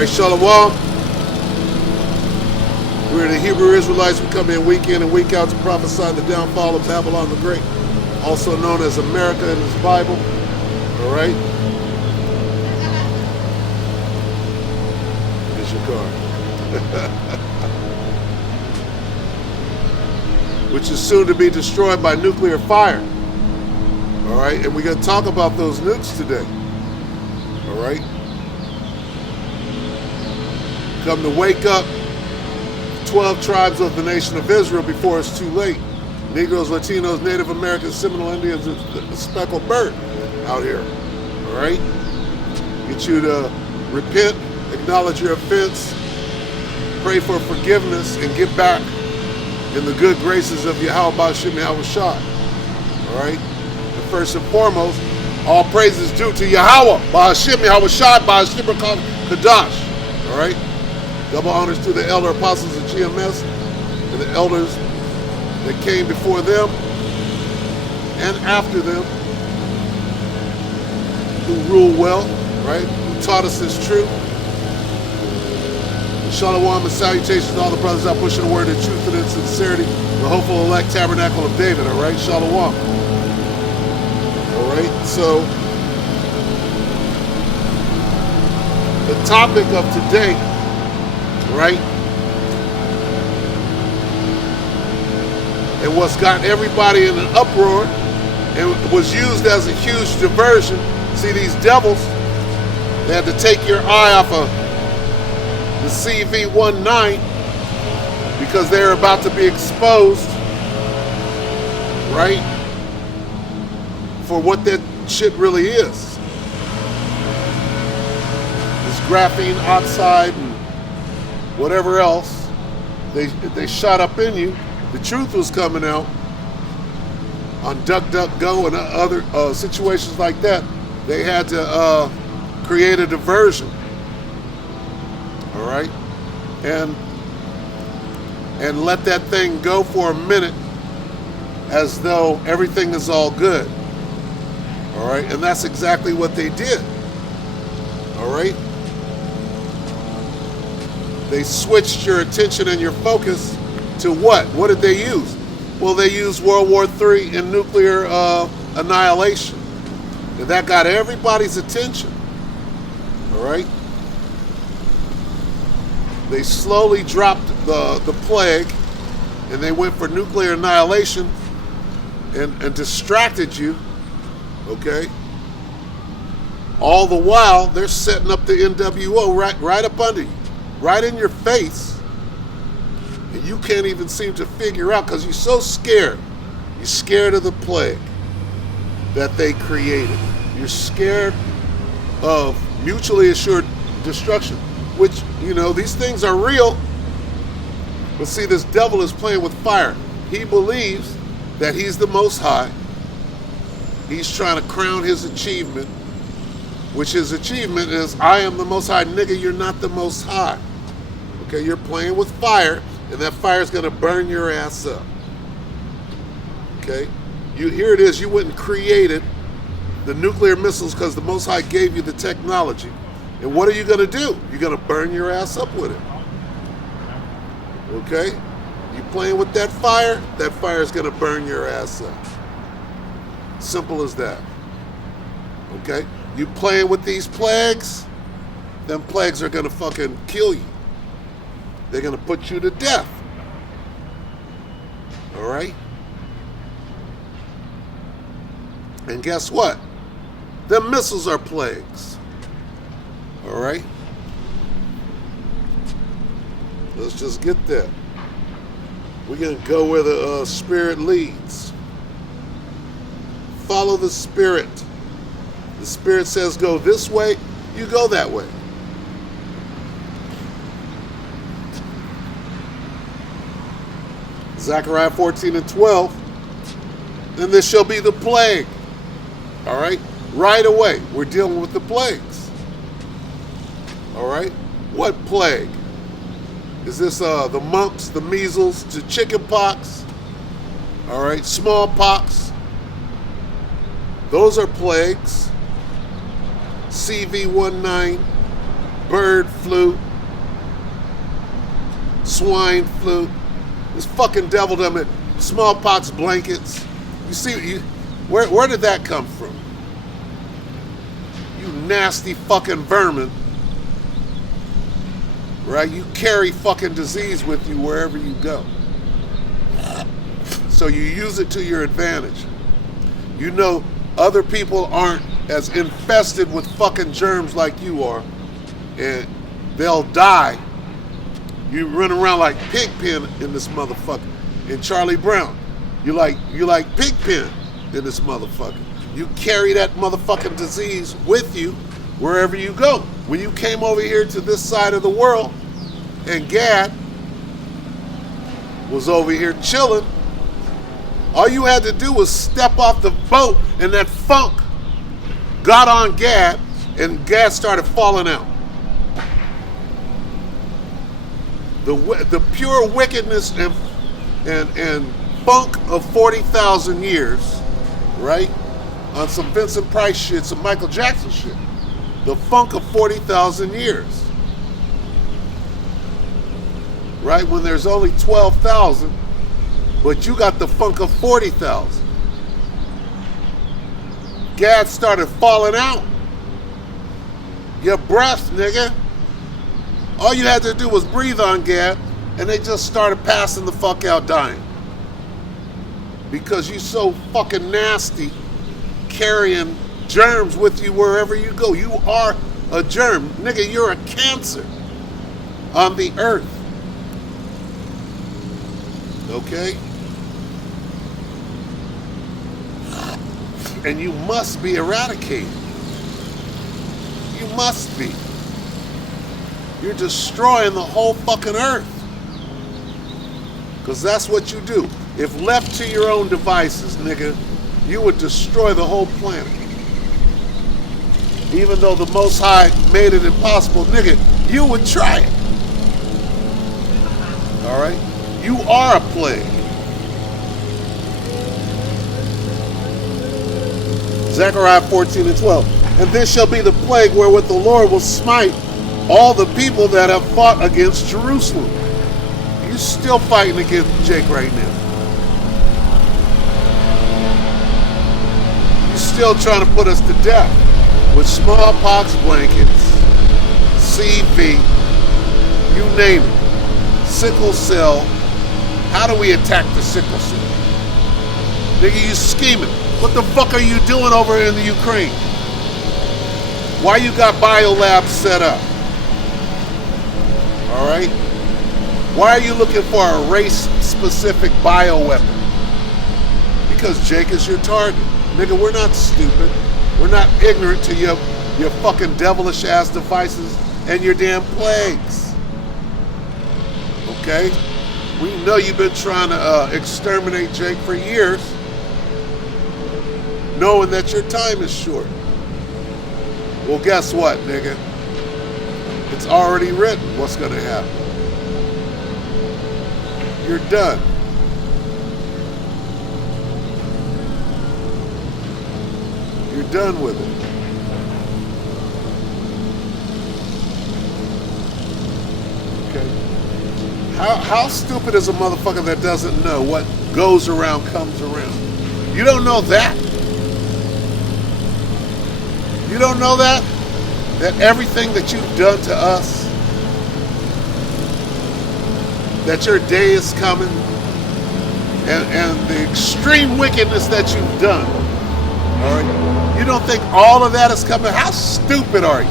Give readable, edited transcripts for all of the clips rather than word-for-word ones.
right, Shalom. We're the Hebrew Israelites. We come in and week out to prophesy the downfall of Babylon the Great, also known as America in this Bible. All right? Here's your card. Which is soon to be destroyed by nuclear fire. All right? And we're going to talk about those nukes today. All right? Come to wake up 12 tribes of the nation of Israel before it's too late. Negroes, Latinos, Native Americans, Seminole Indians, and the speckled bird out here. All right? Get you to repent, acknowledge your offense, pray for forgiveness, and get back in the good graces of Yahweh Ba'ashim Yahweh Shai. All right? And first and foremost, all praises due to Yahweh Ba'ashim Yahweh Shai Ba'ashim Kadash. All right? Double honors to the elder apostles of GMS and the elders that came before them and after them, who rule well, right? Who taught us this truth. Shalom and salutations to all the brothers out pushing the word in truth and in sincerity. The hopeful elect tabernacle of David, all right? Shalom. All right, so the topic of today, right? And what's got everybody in an uproar and was used as a huge diversion. See, these devils, they had to take your eye off of the CV-19 because they're about to be exposed, right? For what that shit really is. This graphene oxide and whatever else they shot up in you. The truth was coming out on DuckDuckGo and other situations like that. They had to create a diversion, all right, and let that thing go for a minute as though everything is all good, all right, and that's exactly what they did, all right. They switched your attention and your focus to what? What did they use? Well, they used World War III and nuclear annihilation. And that got everybody's attention. All right? They slowly dropped the plague and they went for nuclear annihilation and distracted you. Okay? All the while, they're setting up the NWO right up under you. Right in your face, and you can't even seem to figure out because you're so scared. You're scared of the plague that they created. You're scared of mutually assured destruction, which, you know, these things are real. But see, this devil is playing with fire. He believes that he's the Most High. He's trying to crown his achievement, which his achievement is, I am the Most High. Nigga, you're not the Most High. Okay, you're playing with fire, and that fire is going to burn your ass up. Okay, here it is. You went and created the nuclear missiles because the Most High gave you the technology. And what are you going to do? You're going to burn your ass up with it. Okay, you playing with that fire is going to burn your ass up. Simple as that. Okay, you playing with these plagues, them plagues are going to fucking kill you. They're going to put you to death. All right? And guess what? Them missiles are plagues. All right? Let's just get there. We're going to go where the Spirit leads. Follow the Spirit. The Spirit says go this way, you go that way. Zechariah 14:12, then this shall be the plague. All right? Right away, we're dealing with the plagues. All right? What plague? Is this the mumps, the measles, the chicken pox? All right? Smallpox? Those are plagues. CV-19, bird flu, swine flu. This fucking devil them at smallpox blankets. You see, where did that come from? You nasty fucking vermin. Right? You carry fucking disease with you wherever you go. So you use it to your advantage. You know other people aren't as infested with fucking germs like you are, and they'll die. You run around like Pigpen in this motherfucker. And Charlie Brown, you like Pigpen in this motherfucker. You carry that motherfucking disease with you wherever you go. When you came over here to this side of the world, and Gad was over here chilling, all you had to do was step off the boat, and that funk got on Gad, and Gad started falling out. The pure wickedness and funk of 40,000 years, right? On some Vincent Price shit, some Michael Jackson shit. The funk of 40,000 years. Right? When there's only 12,000, but you got the funk of 40,000. Gad started falling out. Your breath, nigga. All you had to do was breathe on Gad, and they just started passing the fuck out dying. Because you so fucking nasty, carrying germs with you wherever you go. You are a germ. Nigga, you're a cancer on the earth. Okay? And you must be eradicated. You must be. You're destroying the whole fucking earth. Because that's what you do. If left to your own devices, nigga, you would destroy the whole planet. Even though the Most High made it impossible, nigga, you would try it. Alright? You are a plague. Zechariah 14:12. And this shall be the plague wherewith the Lord will smite all the people that have fought against Jerusalem. You're still fighting against Jake right now. You're still trying to put us to death with smallpox blankets, CV, you name it, sickle cell. How do we attack the sickle cell? Nigga, you scheming. What the fuck are you doing over in the Ukraine? Why you got biolabs set up? Alright? Why are you looking for a race-specific bioweapon? Because Jake is your target. Nigga, we're not stupid. We're not ignorant to your fucking devilish ass devices and your damn plagues. Okay? We know you've been trying to exterminate Jake for years, knowing that your time is short. Well, guess what, nigga? It's already written what's going to happen. You're done. You're done with it. Okay. How stupid is a motherfucker that doesn't know what goes around comes around? You don't know that? You don't know that? That everything that you've done to us, that your day is coming, and the extreme wickedness that you've done, all right? You don't think all of that is coming? How stupid are you?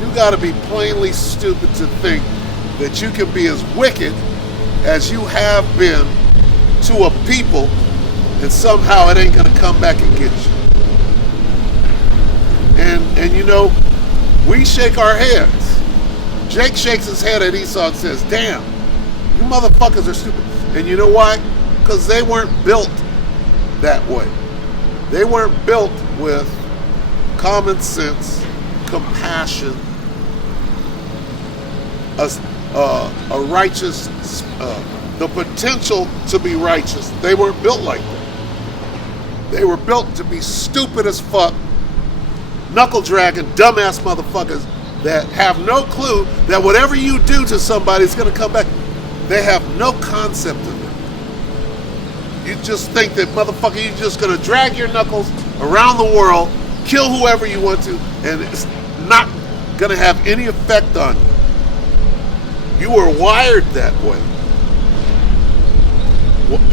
You gotta be plainly stupid to think that you can be as wicked as you have been to a people, and somehow it ain't gonna come back and get you. And you know, we shake our heads. Jake shakes his head at Esau and says, damn, you motherfuckers are stupid. And you know why? Because they weren't built that way. They weren't built with common sense, compassion, a righteous, the potential to be righteous. They weren't built like that. They were built to be stupid as fuck knuckle dragging, dumbass motherfuckers that have no clue that whatever you do to somebody is going to come back. They have no concept of it. You just think that, motherfucker, you're just going to drag your knuckles around the world, kill whoever you want to, and it's not going to have any effect on you. You were wired that way.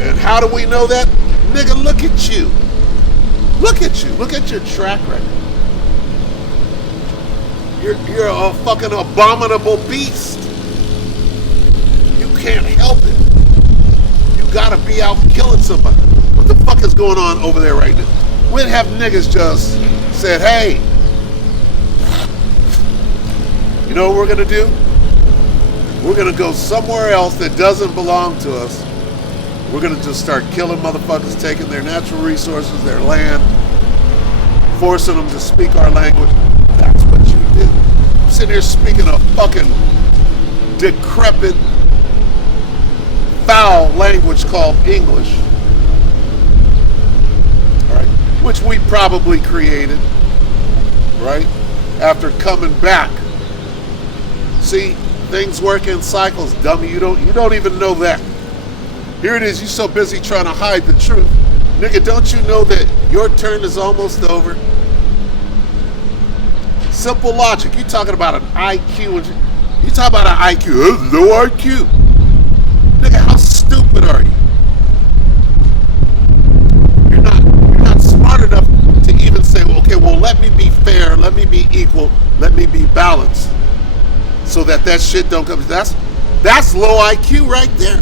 And how do we know that? Nigga, look at you. Look at you. Look at your track record. You're a fucking abominable beast. You can't help it. You gotta be out killing somebody. What the fuck is going on over there right now? We'd have niggas just said, hey, you know what we're gonna do? We're gonna go somewhere else that doesn't belong to us. We're gonna just start killing motherfuckers, taking their natural resources, their land, forcing them to speak our language. That's what you do. I'm sitting here speaking a fucking decrepit, foul language called English. All right, which we probably created, right? After coming back. See, things work in cycles, dummy. You don't even know that. Here it is, you so busy trying to hide the truth. Nigga, don't you know that your turn is almost over? Simple logic. You talking about an IQ. You talking about an IQ. There's no IQ. Nigga, how stupid are you? You're not smart enough to even say, well, okay, well, let me be fair, let me be equal, let me be balanced. So that shit don't come. That's low IQ right there.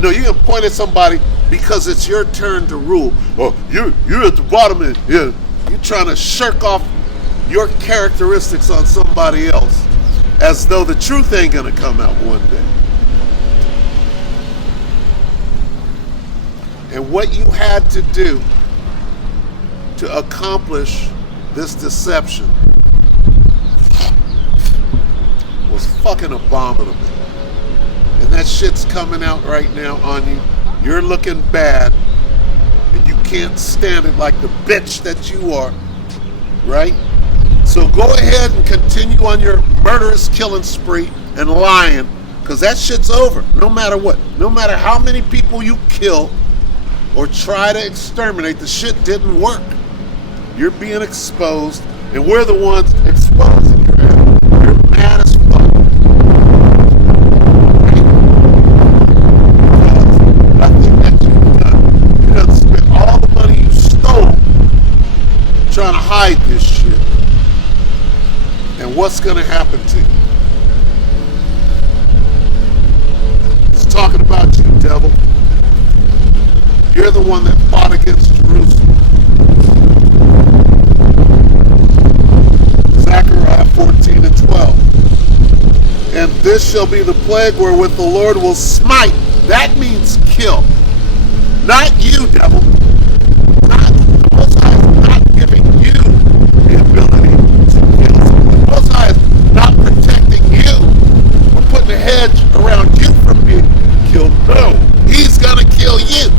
No, you can point at somebody because it's your turn to rule. Oh, you're at the bottom and you're trying to shirk off your characteristics on somebody else as though the truth ain't gonna come out one day. And what you had to do to accomplish this deception was fucking abominable. And that shit's coming out right now on you. You're looking bad. And you can't stand it like the bitch that you are. Right? So go ahead and continue on your murderous killing spree and lying. Because that shit's over. No matter what. No matter how many people you kill or try to exterminate, the shit didn't work. You're being exposed. And we're the ones exposing you. You're mad as fuck. Trying to hide this shit. And what's going to happen to you? It's talking about you, devil. You're the one that fought against Jerusalem. Zechariah 14 and 12. And this shall be the plague wherewith the Lord will smite. That means kill. Not you, devil. Around you from being killed. No, he's gonna kill you.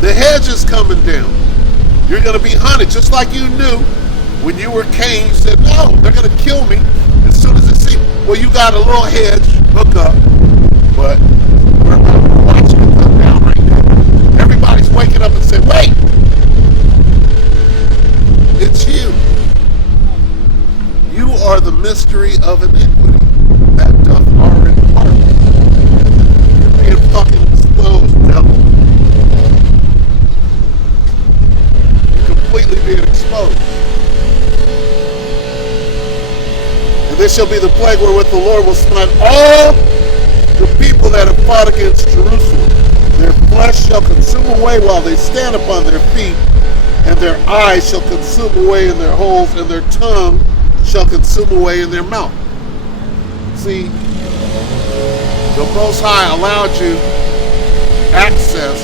The hedge is coming down. You're gonna be hunted, just like you knew when you were Cain. You said, no, they're gonna kill me as soon as they see. Well, you got a little hedge hook up, but we're about to watch it come down right now. Everybody's waking up and saying, wait, it's you. You are the mystery of iniquity that doth already part. You're being fucking exposed, devil. You're completely being exposed. And this shall be the plague wherewith the Lord will smite all the people that have fought against Jerusalem. Their flesh shall consume away while they stand upon their feet, and their eyes shall consume away in their holes, and their tongue shall consume away in their mouth. See, the Most High allowed you access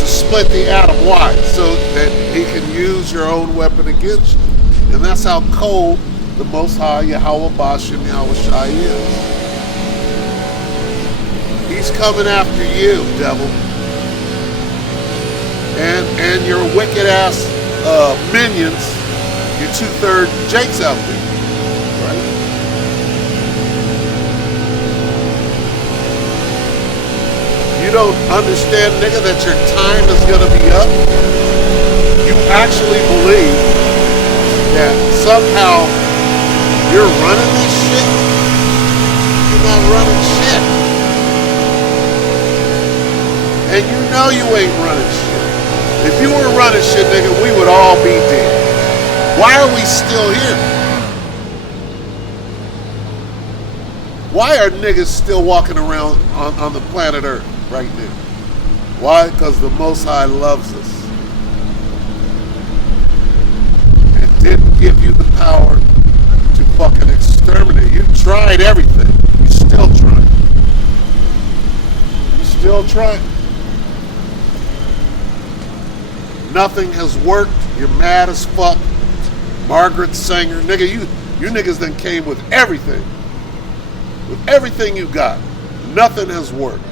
to split the atom wide so that he can use your own weapon against you. And that's how cold the Most High Yahweh Bashem Yahweh Shai is. He's coming after you, devil. and your wicked ass minions, your 2/3 Jakes out there, right? You don't understand, nigga, that your time is gonna be up. You actually believe that somehow you're running this shit. You're not running shit. And you know you ain't running shit. If you were running shit, nigga, we would all be dead. Why are we still here? Why are niggas still walking around on the planet Earth right now? Why? Because the Most High loves us. And didn't give you the power to fucking exterminate. You tried everything. You still trying. You still trying. Nothing has worked. You're mad as fuck. Margaret Sanger. Nigga, you niggas done came with everything. With everything you got. Nothing has worked.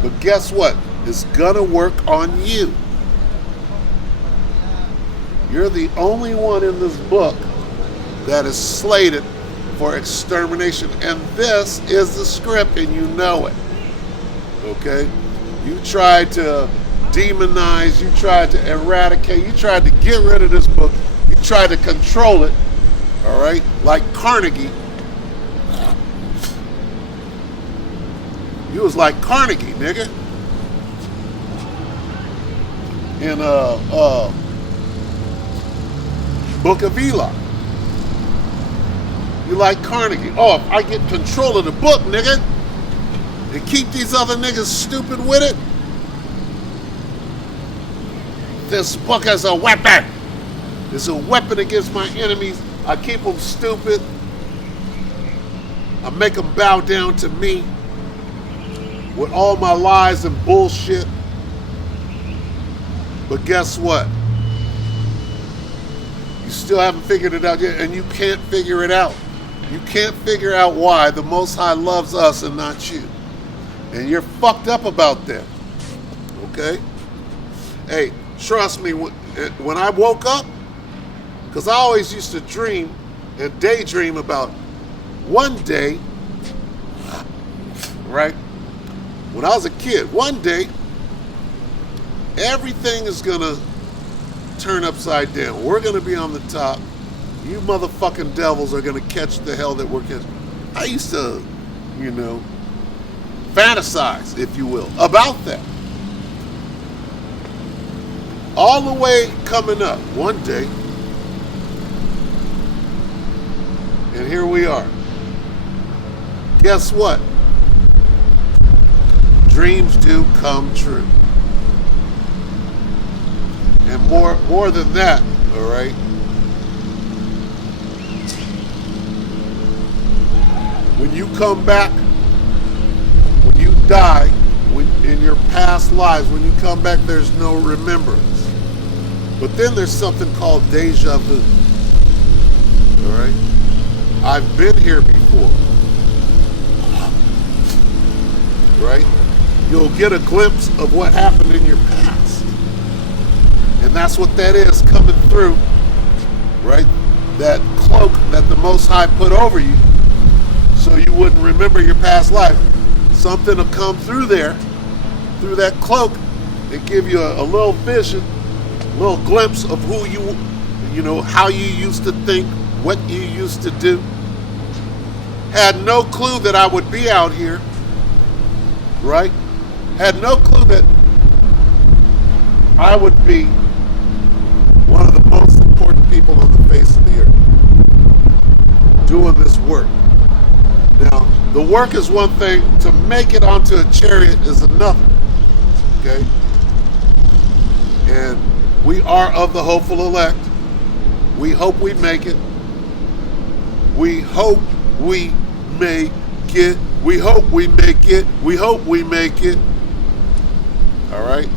But guess what? It's gonna work on you. You're the only one in this book that is slated for extermination. And this is the script, and you know it. Okay? You tried to demonize, you tried to eradicate, you tried to get rid of this book, you tried to control it, all right? Like Carnegie. You was like Carnegie, nigga. In Book of Eli. You like Carnegie. Oh, if I get control of the book, nigga, and keep these other niggas stupid with it, this book is a weapon. It's a weapon against my enemies. I keep them stupid. I make them bow down to me with all my lies and bullshit. But guess what? You still haven't figured it out yet, and you can't figure it out. You can't figure out why the Most High loves us and not you. And you're fucked up about that. Okay? Hey, trust me, when I woke up, because I always used to dream and daydream about one day, right? When I was a kid, one day, everything is going to turn upside down. We're going to be on the top. You motherfucking devils are going to catch the hell that we're catching. I used to, fantasize, if you will, about that. All the way coming up one day, and here we are. Guess what? Dreams do come true. And more than that, all right? When you come back, when you die, in your past lives, when you come back, there's no remembrance. But then there's something called Deja Vu. All right? I've been here before. Right? You'll get a glimpse of what happened in your past. And that's what that is coming through. Right? That cloak that the Most High put over you so you wouldn't remember your past life. Something will come through there, through that cloak, and give you a little vision, a little glimpse of who how you used to think, what you used to do. Had no clue that I would be out here, right? Had no clue that I would be one of the most important people on the face of the earth doing this work. Now, the work is one thing. To make it onto a chariot is another. Okay? And we are of the hopeful elect. We hope we make it. We hope we make it. We hope we make it. We hope we make it. All right?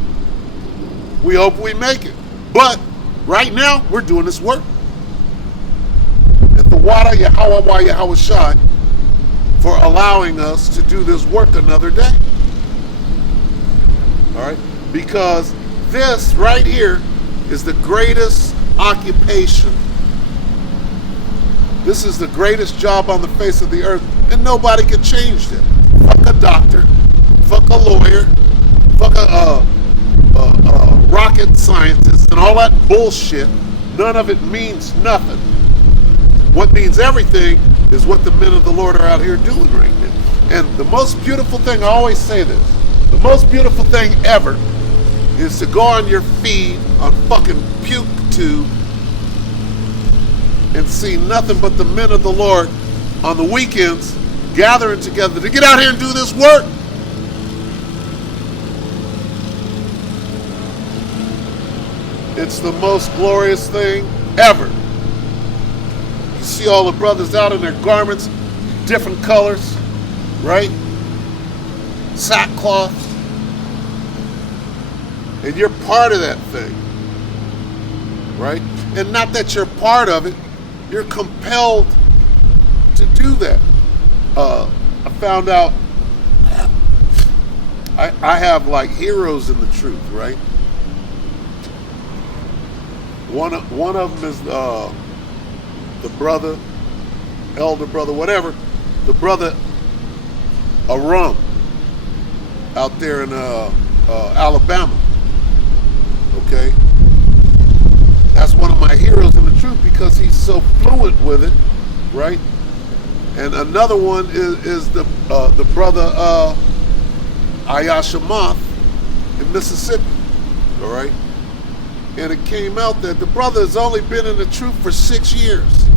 We hope we make it. But right now, we're doing this work. At the Wada Yahweh Yahweh Shai for allowing us to do this work another day. All right? Because This right here is the greatest occupation. This is the greatest job on the face of the earth, and nobody can change it. Fuck a doctor, fuck a lawyer, fuck a rocket scientist, and all that bullshit. None of it means nothing. What means everything is what the men of the Lord are out here doing right now. And the most beautiful thing, I always say this, the most beautiful thing ever is to go on your feed on fucking PukeTube and see nothing but the men of the Lord on the weekends gathering together to get out here and do this work. It's the most glorious thing ever. You see all the brothers out in their garments, different colors, right? Sackcloth. And you're part of that thing, right? And not that you're part of it, you're compelled to do that. I found out I have like heroes in the truth, right? One of them is the brother, elder brother, whatever, the brother Aram out there in Alabama. Okay, that's one of my heroes in the truth because he's so fluent with it, right? And another one is the brother Ayashamath in Mississippi, all right? And it came out that the brother has only been in the truth for 6 years,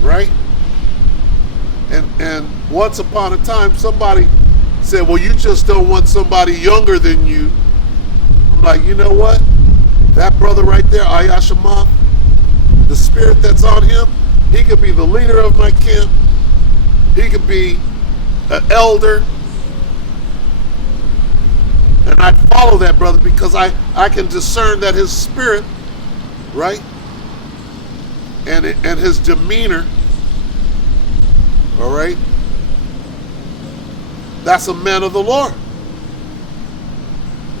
right? And once upon a time, somebody said, well, you just don't want somebody younger than you. I'm like, you know what? That brother right there, Ayashamath, the spirit that's on him, he could be the leader of my camp. He could be an elder. And I'd follow that brother because I can discern that his spirit, right? And his demeanor, all right? That's a man of the Lord.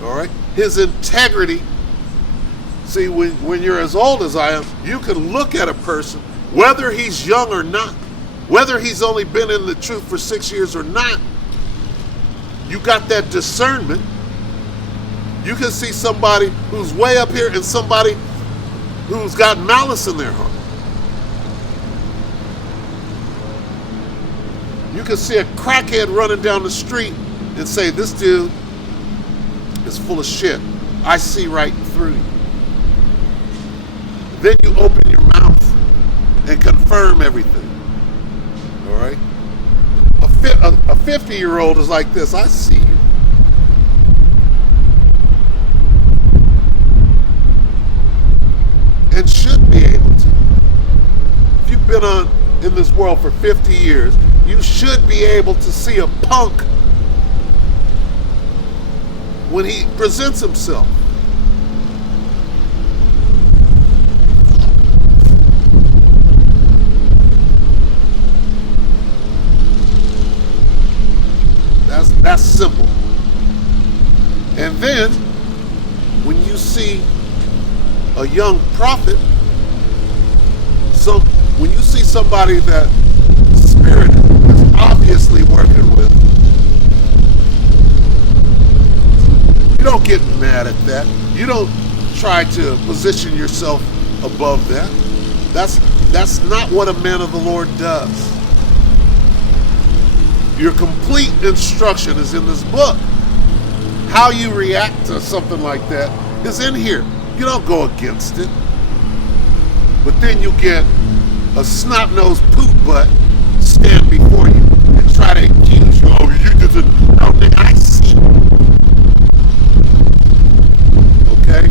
All right? His integrity. See, when you're as old as I am, you can look at a person, whether he's young or not, whether he's only been in the truth for 6 years or not, you got that discernment. You can see somebody who's way up here and somebody who's got malice in their heart. You can see a crackhead running down the street and say, this dude is full of shit. I see right through you. Then you open your mouth and confirm everything. All right? A 50-year-old is like this. I see you. And should be able to. If you've been in this world for 50 years, you should be able to see a punk when he presents himself. That's simple. And then, when you see a young prophet, so when you see somebody that Spirit is obviously working with, you don't get mad at that. You don't try to position yourself above that. That's not what a man of the Lord does. Your complete instruction is in this book. How you react to something like that is in here. You don't go against it. But then you get a snot-nosed poop butt stand before you and try to accuse you. Oh, you did it. No, nigga, I see you. Okay?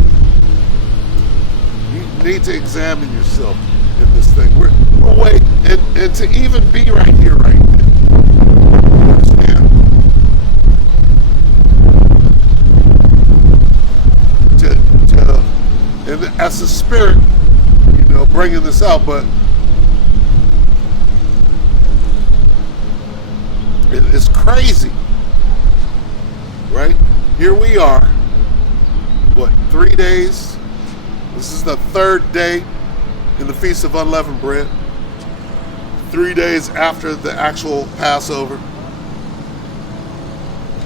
You need to examine yourself in this thing. We're away, and to even be right here right now. And as the Spirit, bringing this out, but it's crazy, right? Here we are, what, 3 days? This is the third day in the Feast of Unleavened Bread. 3 days after the actual Passover.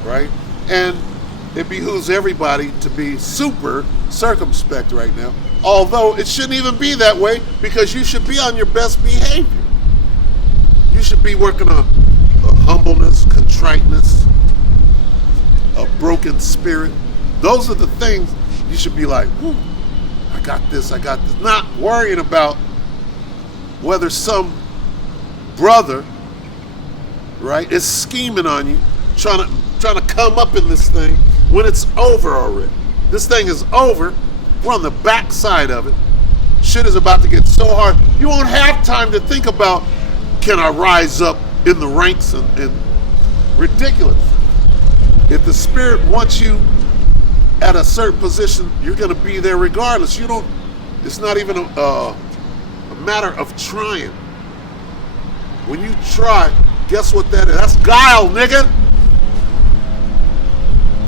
Right? And it behooves everybody to be super circumspect right now. Although it shouldn't even be that way, because you should be on your best behavior. You should be working on humbleness, contriteness, a broken spirit. Those are the things you should be like, I got this. Not worrying about whether some brother, right, is scheming on you, trying to come up in this thing when it's over already. This thing is over. We're on the backside of it. Shit is about to get so hard. You won't have time to think about, can I rise up in the ranks and ridiculous. If the Spirit wants you at a certain position, you're going to be there regardless. It's not even a matter of trying. When you try, guess what that is? That's guile, nigga.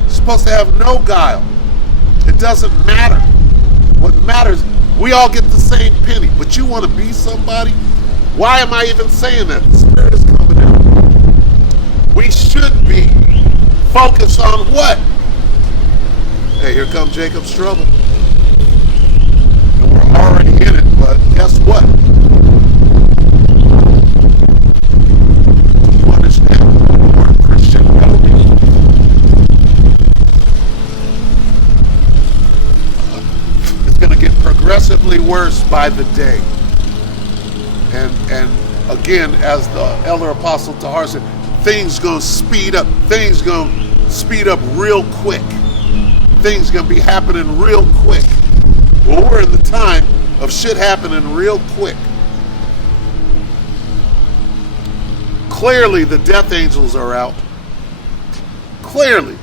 You're supposed to have no guile. It doesn't matter. What matters, we all get the same penny, but you want to be somebody? Why am I even saying that? The Spirit is coming in. We should be focused on what? Hey, here comes Jacob's trouble. And we're already in it, but guess what? You understand? We're a Christian television. It's going to get progressively worse by the day. And again, as the elder apostle Tahar said, things going to speed up. Things going to speed up real quick. Things going to be happening real quick. Well, we're in the time of shit happening real quick. Clearly, the death angels are out. Clearly.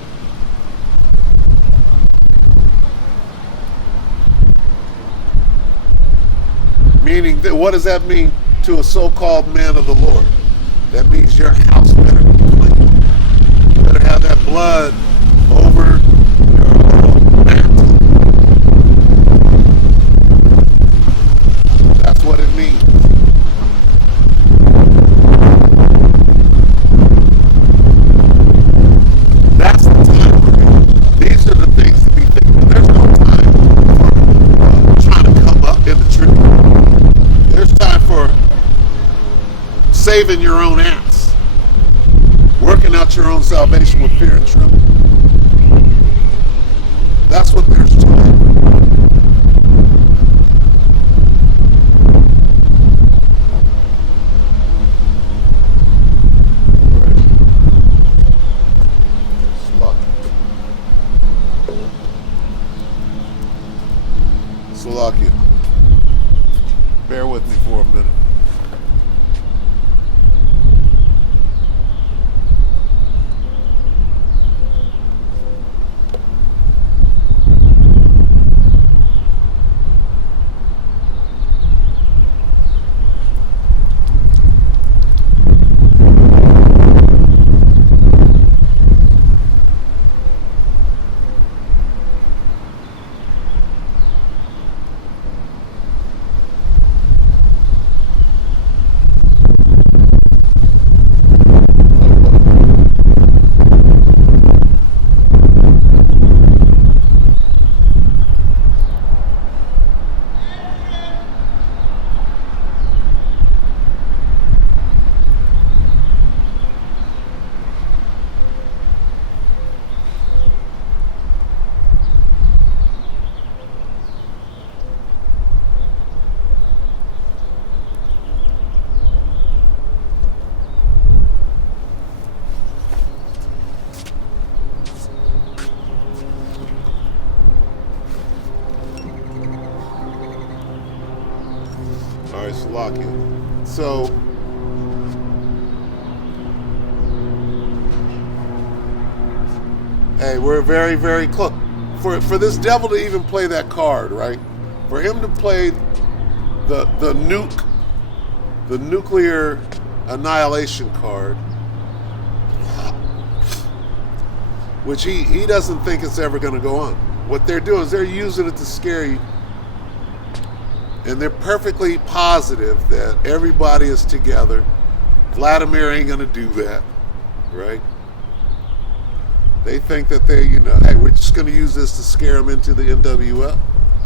Meaning, that, what does that mean to a so-called man of the Lord? That means your house better be clean. You better have that blood over your mantle. That's what it means. That's the time period. These are the things to be thinking. There's no time for trying to come up in the truth. There's time for saving your own ass, working out your own salvation with fear and trembling. That's what there's time. Salakia. Bear with me for a minute. Salakia. So, hey, we're very, very close. For this devil to even play that card, right? For him to play the nuclear annihilation card, which he doesn't think it's ever going to go on. What they're doing is they're using it to scare you. And they're perfectly positive that everybody is together. Vladimir ain't going to do that, right? They think that they, hey, we're just going to use this to scare them into the NWL.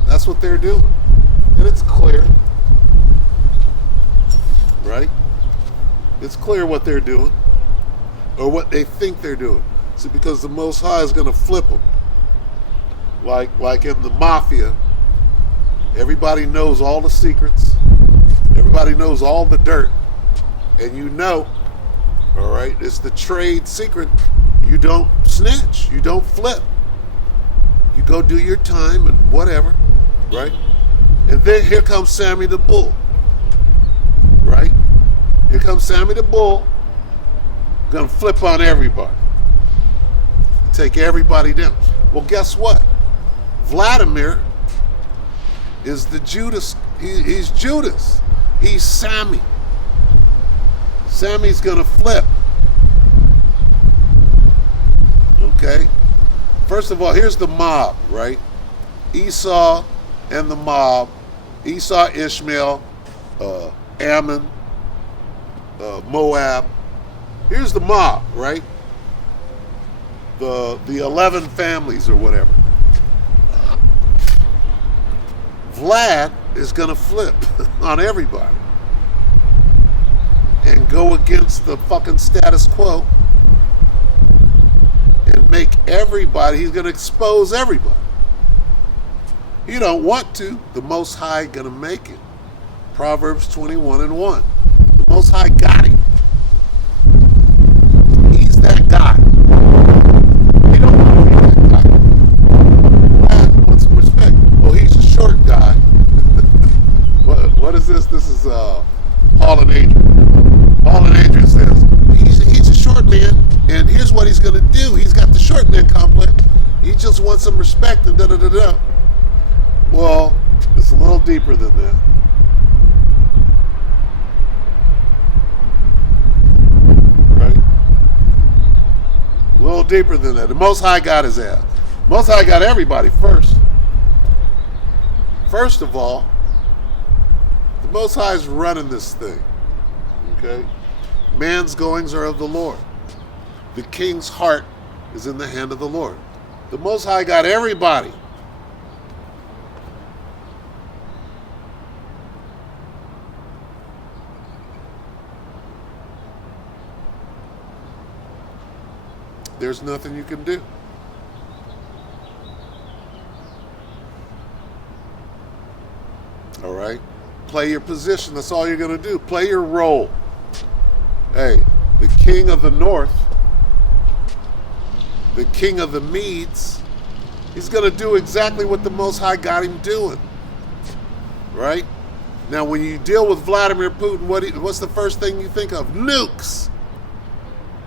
That's what they're doing. And it's clear, right? It's clear what they're doing, or what they think they're doing. See, because the Most High is going to flip them. Like in the mafia, everybody knows all the secrets. Everybody knows all the dirt. And all right, it's the trade secret. You don't snitch. You don't flip. You go do your time and whatever, right? And then here comes Sammy the Bull, right? Here comes Sammy the Bull, gonna flip on everybody. Take everybody down. Well, guess what? Vladimir is the Judas. He's Judas. He's Sammy. Sammy's gonna flip. Okay? First of all, here's the mob, right? Esau and the mob. Esau, Ishmael, Ammon, Moab. Here's the mob, right? The 11 families or whatever. Vlad is going to flip on everybody and go against the fucking status quo and make everybody, he's going to expose everybody. You don't want to. The Most High going to make it. Proverbs 21:1. The Most High got him. He's that guy. We don't want to be that guy. Vlad wants some respect. Well, he's a short guy. What is this? This is Paul and Adrian. Paul and Adrian says, he's a short man, and here's what he's going to do. He's got the short man complex. He just wants some respect and da-da-da-da. Well, it's a little deeper than that. Right? A little deeper than that. The Most High got his ass. Most High got everybody first. First of all, the Most High is running this thing. Okay? Man's goings are of the Lord. The king's heart is in the hand of the Lord. The Most High got everybody. There's nothing you can do. All right? Play your position. That's all you're going to do. Play your role. Hey, the king of the north, the king of the Medes, he's going to do exactly what the Most High got him doing. Right? Now, when you deal with Vladimir Putin, what's the first thing you think of? Nukes.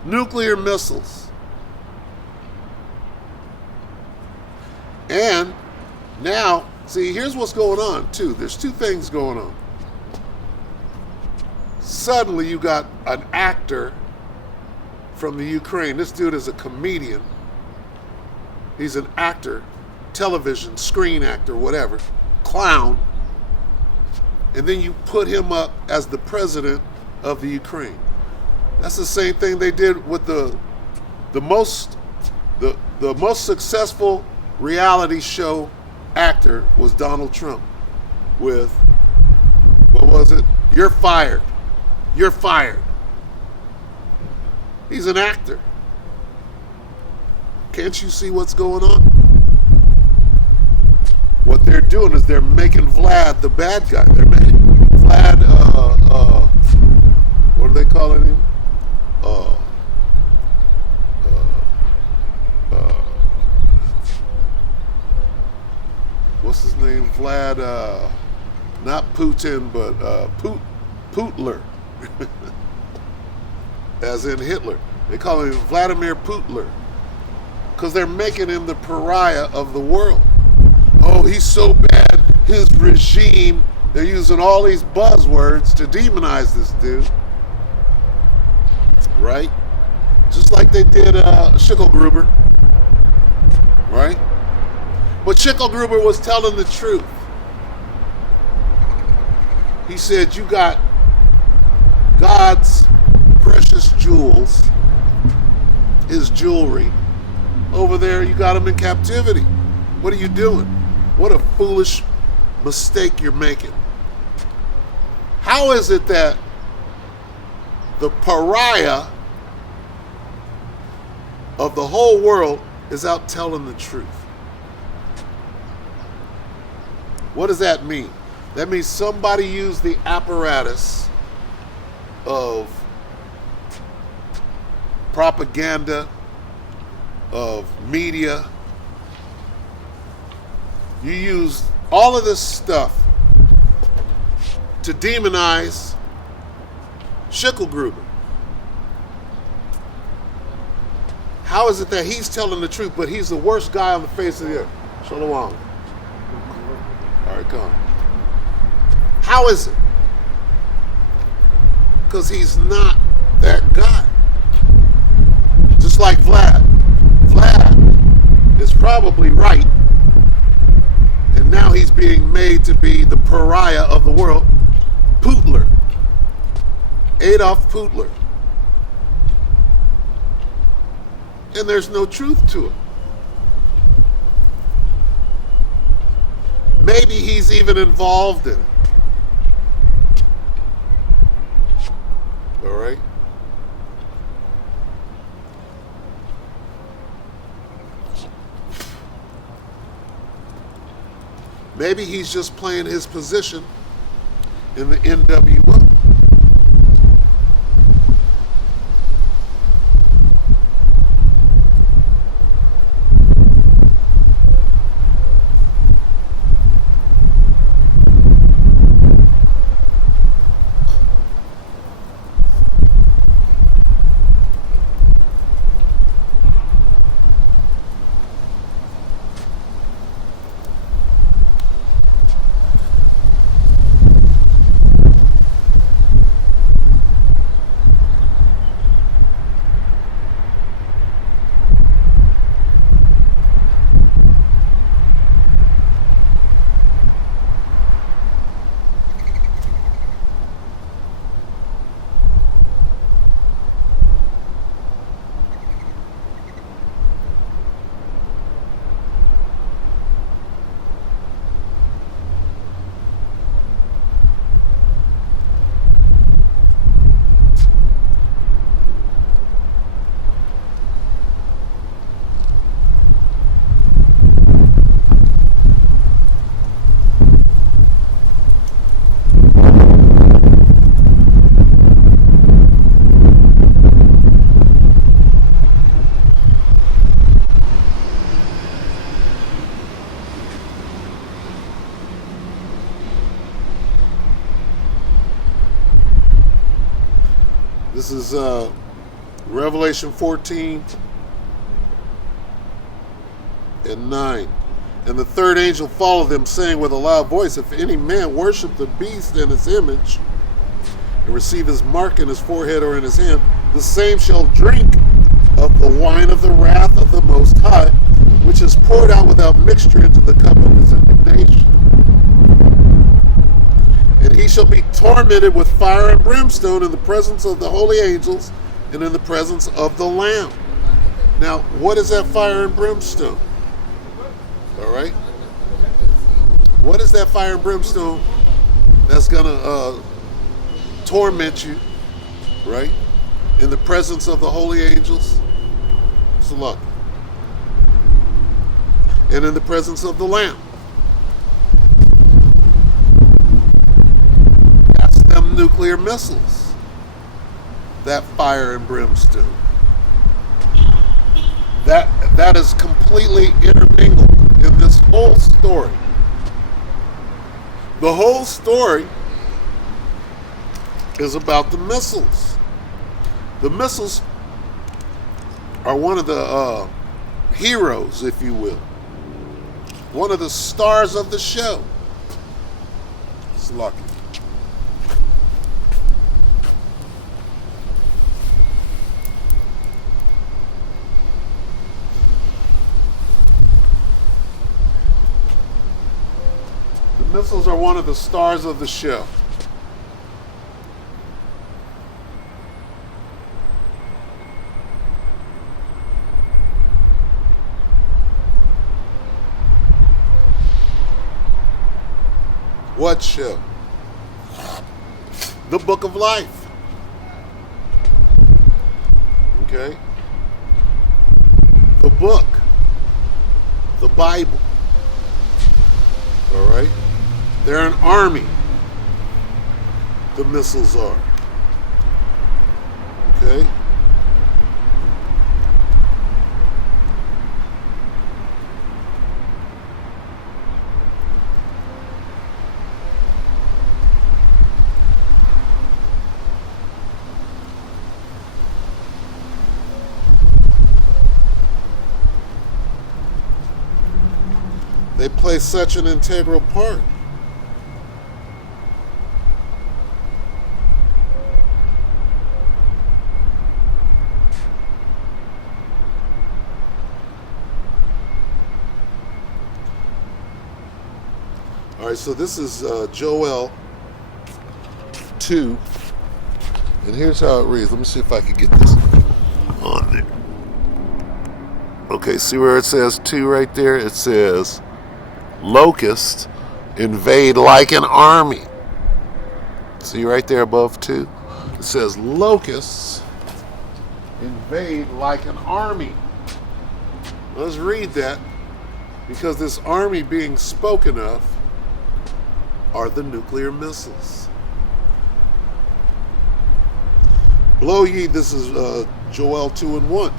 Nuclear missiles. And now, see, here's what's going on, too. There's two things going on. Suddenly, you got an actor from the Ukraine. This dude is a comedian. He's an actor, television, screen actor, whatever, clown. And then you put him up as the president of the Ukraine. That's the same thing they did with the most successful reality show actor was Donald Trump with, what was it? You're fired. You're fired. He's an actor. Can't you see what's going on? What they're doing is they're making Vlad the bad guy. They're making Vlad, what are they calling him? What's his name? Vlad, not Putin, but Putler. As in Hitler. They call him Vladimir Putler. Because they're making him the pariah of the world. Oh, he's so bad. His regime. They're using all these buzzwords to demonize this dude. Right? Just like they did Schicklgruber. Right? But Schicklgruber was telling the truth. He said, you got God's precious jewels, his jewelry, over there. You got him in captivity. What are you doing? What a foolish mistake you're making. How is it that the pariah of the whole world is out telling the truth? What does that mean? That means somebody used the apparatus of propaganda, of media. You use all of this stuff to demonize Schicklgruber. How is it that he's telling the truth, but he's the worst guy on the face of the earth? Shalom. All right, come. How is it? Because he's not that guy. Just like Vlad. Vlad is probably right. And now he's being made to be the pariah of the world. Putler. Adolf Putler. And there's no truth to it. Maybe he's even involved in it. All right? Maybe he's just playing his position in the NWO. This is Revelation 14 and 9. And the third angel followed them, saying with a loud voice, if any man worship the beast and his image, and receive his mark in his forehead or in his hand, the same shall drink of the wine of the wrath of the Most High, which is poured out without mixture into the cup of his indignation. And he shall be tormented with fire and brimstone in the presence of the holy angels and in the presence of the Lamb. Now, what is that fire and brimstone? All right? What is that fire and brimstone that's going to torment you, right? In the presence of the holy angels? Salah. And in the presence of the Lamb. Them nuclear missiles, that fire and brimstone, that is completely intermingled in this whole story. The whole story is about the missiles. The missiles are one of the heroes, if you will, one of the stars of the show. It's lucky. missiles are one of the stars of the show. What show? The Book of Life. Okay? The book. The Bible. All right? They're an army. The missiles are. Okay? They play such an integral part. All right, so this is Joel 2, and here's how it reads. Let me see if I can get this on there. Okay, see where it says 2 right there? It says, locusts invade like an army. See right there above 2? It says, locusts invade like an army. Let's read that, because this army being spoken of are the nuclear missiles. Blow ye, this is Joel 2:1.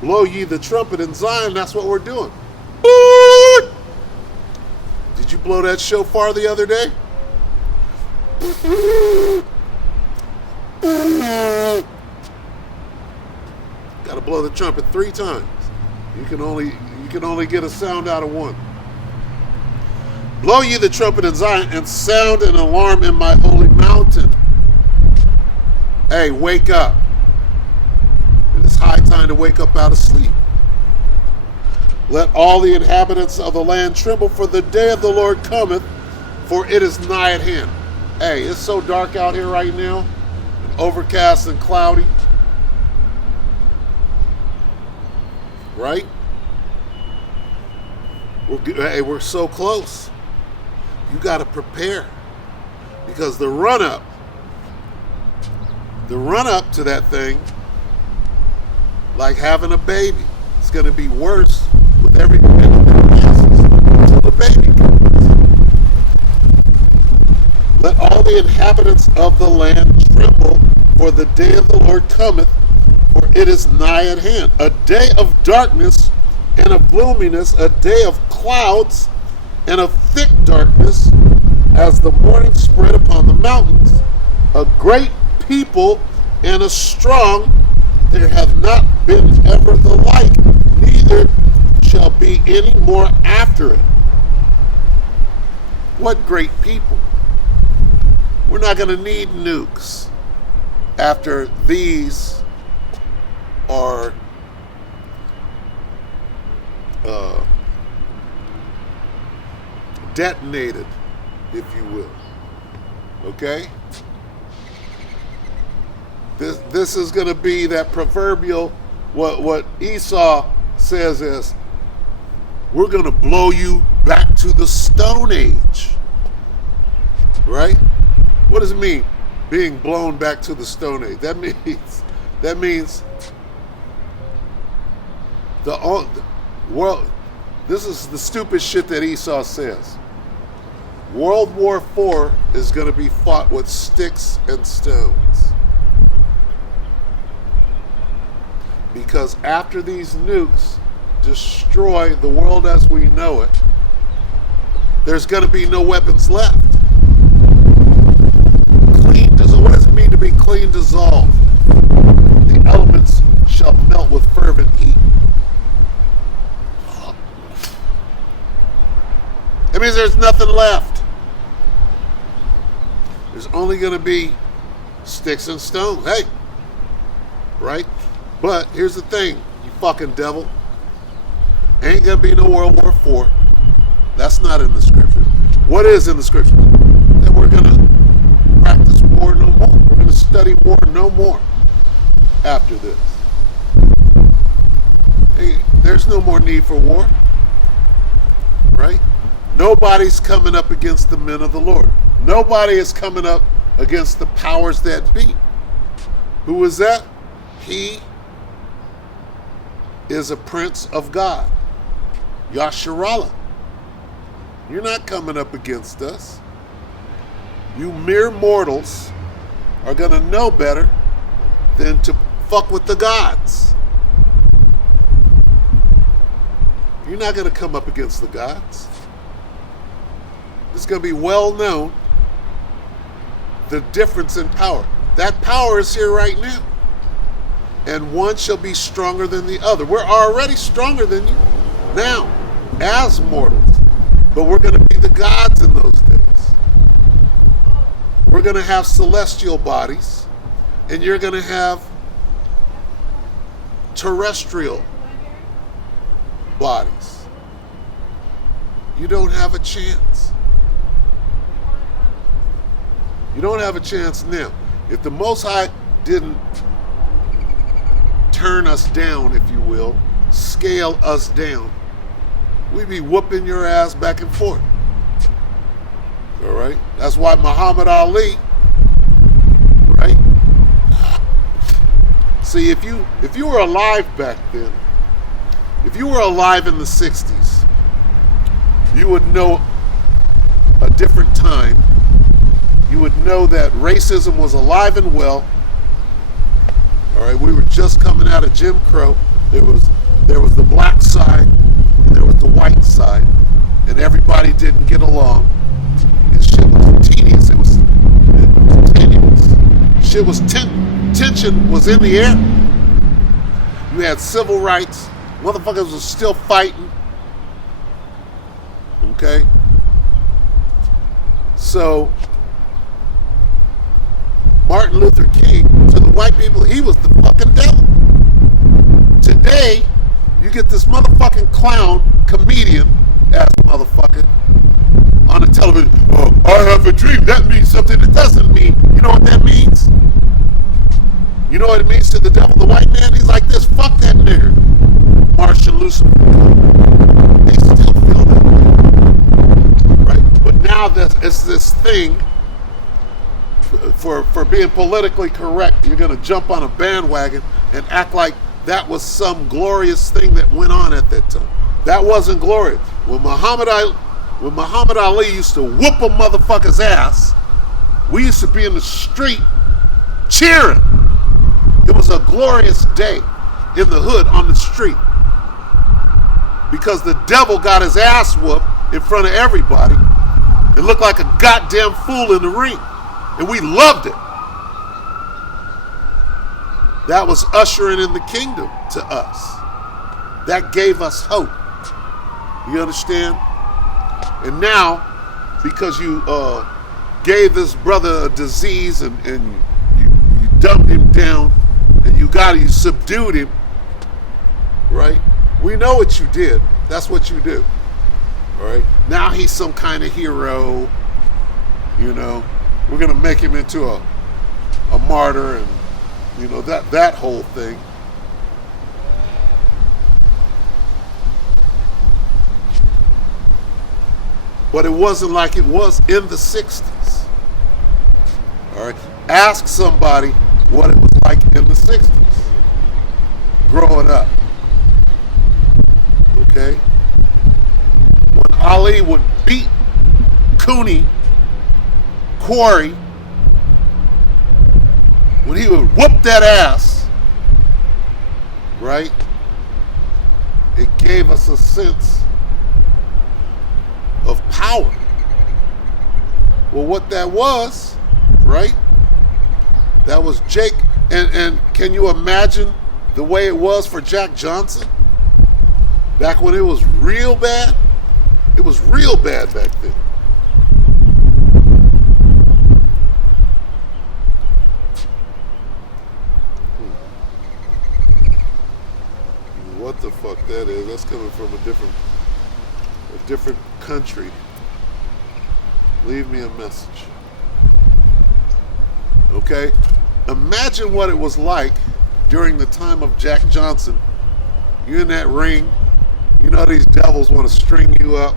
Blow ye the trumpet in Zion. That's what we're doing. Did you blow that shofar the other day? Got to blow the trumpet 3 times. You can only get a sound out of 1. Blow ye the trumpet in Zion and sound an alarm in my holy mountain. Hey, wake up. It is high time to wake up out of sleep. Let all the inhabitants of the land tremble, for the day of the Lord cometh, for it is nigh at hand. Hey, it's so dark out here right now, and overcast and cloudy. Right? We're so close. You got to prepare, because the run up to that thing, like having a baby, it's going to be worse with every minute that passes until the baby comes. Let all the inhabitants of the land tremble, for the day of the Lord cometh, for it is nigh at hand. A day of darkness and of gloominess, a day of clouds and of thick darkness, as the morning spread upon the mountains. A great people and a strong, there have not been ever the like, neither shall be any more after it. What great people. We're not going to need nukes after these are detonated, if you will. Okay? This is going to be that proverbial, what Esau says is, we're going to blow you back to the Stone Age. Right? What does it mean, being blown back to the Stone Age? That means the world. This is the stupid shit that Esau says. World War IV is going to be fought with sticks and stones. Because after these nukes destroy the world as we know it, there's going to be no weapons left. What does it mean to be clean dissolved? The elements shall melt with fervent heat. It means there's nothing left. There's only going to be sticks and stones. Hey, right? But here's the thing, you fucking devil. Ain't going to be no World War IV. That's not in the scriptures. What is in the scriptures? That we're going to practice war no more. We're going to study war no more after this. Hey, there's no more need for war, right? Nobody's coming up against the men of the Lord. Nobody is coming up against the powers that be. Who is that? He is a prince of God. Yasharallah. You're not coming up against us. You mere mortals are going to know better than to fuck with the gods. You're not going to come up against the gods. It's going to be well known the difference in power. That power is here right now. And one shall be stronger than the other. We're already stronger than you now as mortals. But we're going to be the gods in those days. We're going to have celestial bodies. And you're going to have terrestrial bodies. You don't have a chance. You don't have a chance now. If the Most High didn't turn us down, if you will, scale us down, we'd be whooping your ass back and forth. All right? That's why Muhammad Ali, right? See, if you were alive back then, if you were alive in the 60s, you would know a different time. You would know that racism was alive and well. All right, we were just coming out of Jim Crow. There was the black side and there was the white side, and everybody didn't get along. And shit was tedious. It was tenuous. Shit was tension was in the air. You had civil rights. Motherfuckers were still fighting. Okay? So Martin Luther King, to the white people, he was the fucking devil. Today, you get this motherfucking clown, comedian ass motherfucker on the television. Oh, I have a dream. That means something it doesn't mean. You know what that means? You know what it means to the devil, the white man? He's like this, fuck that nigger. Martian Lucifer. They still feel that way. Right? But now it's this thing for being politically correct. You're going to jump on a bandwagon and act like that was some glorious thing that went on at that time. That wasn't glorious. When Muhammad Ali used to whoop a motherfucker's ass, we used to be in the street cheering. It was a glorious day in the hood on the street because the devil got his ass whooped in front of everybody and looked like a goddamn fool in the ring. And we loved it. That was ushering in the kingdom to us. That gave us hope. You understand? And now, because you gave this brother a disease and you dumped him down and you subdued him, right? We know what you did. That's what you do. All right? Now he's some kind of hero, you know. We're going to make him into a martyr and, you know, that whole thing. But it wasn't like it was in the 60s. All right? Ask somebody what it was like in the 60s, growing up. Okay? When Ali would beat Cooney Quarry, when he would whoop that ass, right? It gave us a sense of power. Well, what that was, right? That was Jake. And can you imagine the way it was for Jack Johnson? Back when it was real bad? It was real bad back then. What the fuck that is? That's coming from a different country. Leave me a message. Okay? Imagine what it was like during the time of Jack Johnson. You're in that ring. You know these devils want to string you up.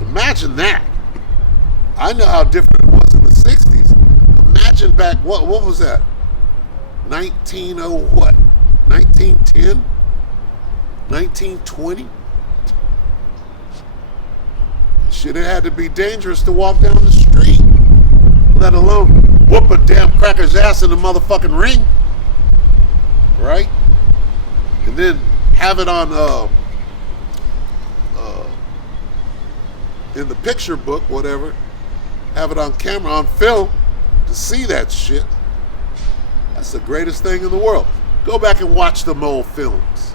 Imagine that. I know how different it was in the 60s. Imagine back, what was that? 1910? 1920? Shit, it had to be dangerous to walk down the street, let alone whoop a damn cracker's ass in the motherfucking ring. Right? And then have it on in the picture book, whatever, have it on camera, on film, to see that shit. That's the greatest thing in the world. Go back and watch them old films.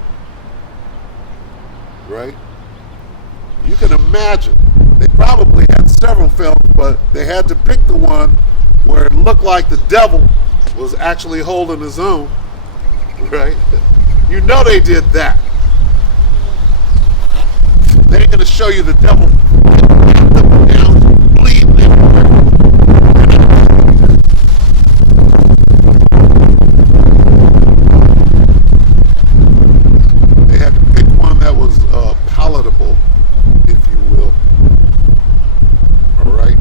Right? You can imagine. They probably had several films, but they had to pick the one where it looked like the devil was actually holding his own. Right? You know they did that. They ain't gonna show you the devil down, bleeding everywhere. They had to pick one that was palatable, if you will. All right.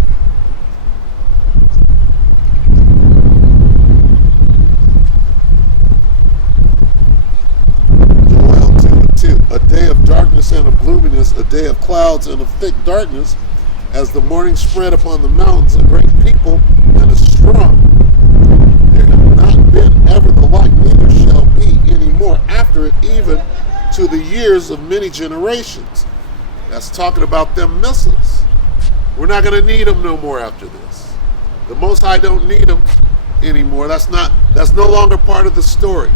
A day of darkness and of gloominess, a day of clouds and of thick darkness, as the morning spread upon the mountains, a great people and a strong. There have not been ever the like, neither shall be any more after it, even to the years of many generations. That's talking about them missiles. We're not going to need them no more after this. The Most High don't need them anymore. That's no longer part of the story.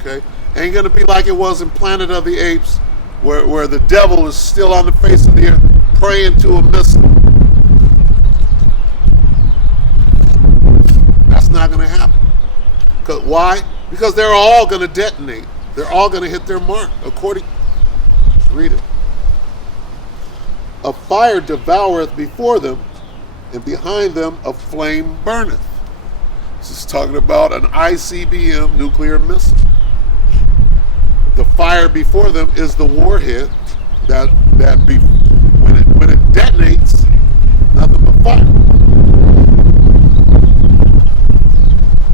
Okay? Ain't gonna be like it was in Planet of the Apes, where the devil is still on the face of the earth praying to a missile. That's not gonna happen. Why? Because they're all gonna detonate. They're all gonna hit their mark. Just read it. A fire devoureth before them, and behind them a flame burneth. This is talking about an ICBM nuclear missile. The fire before them is the warhead when it detonates, nothing but fire.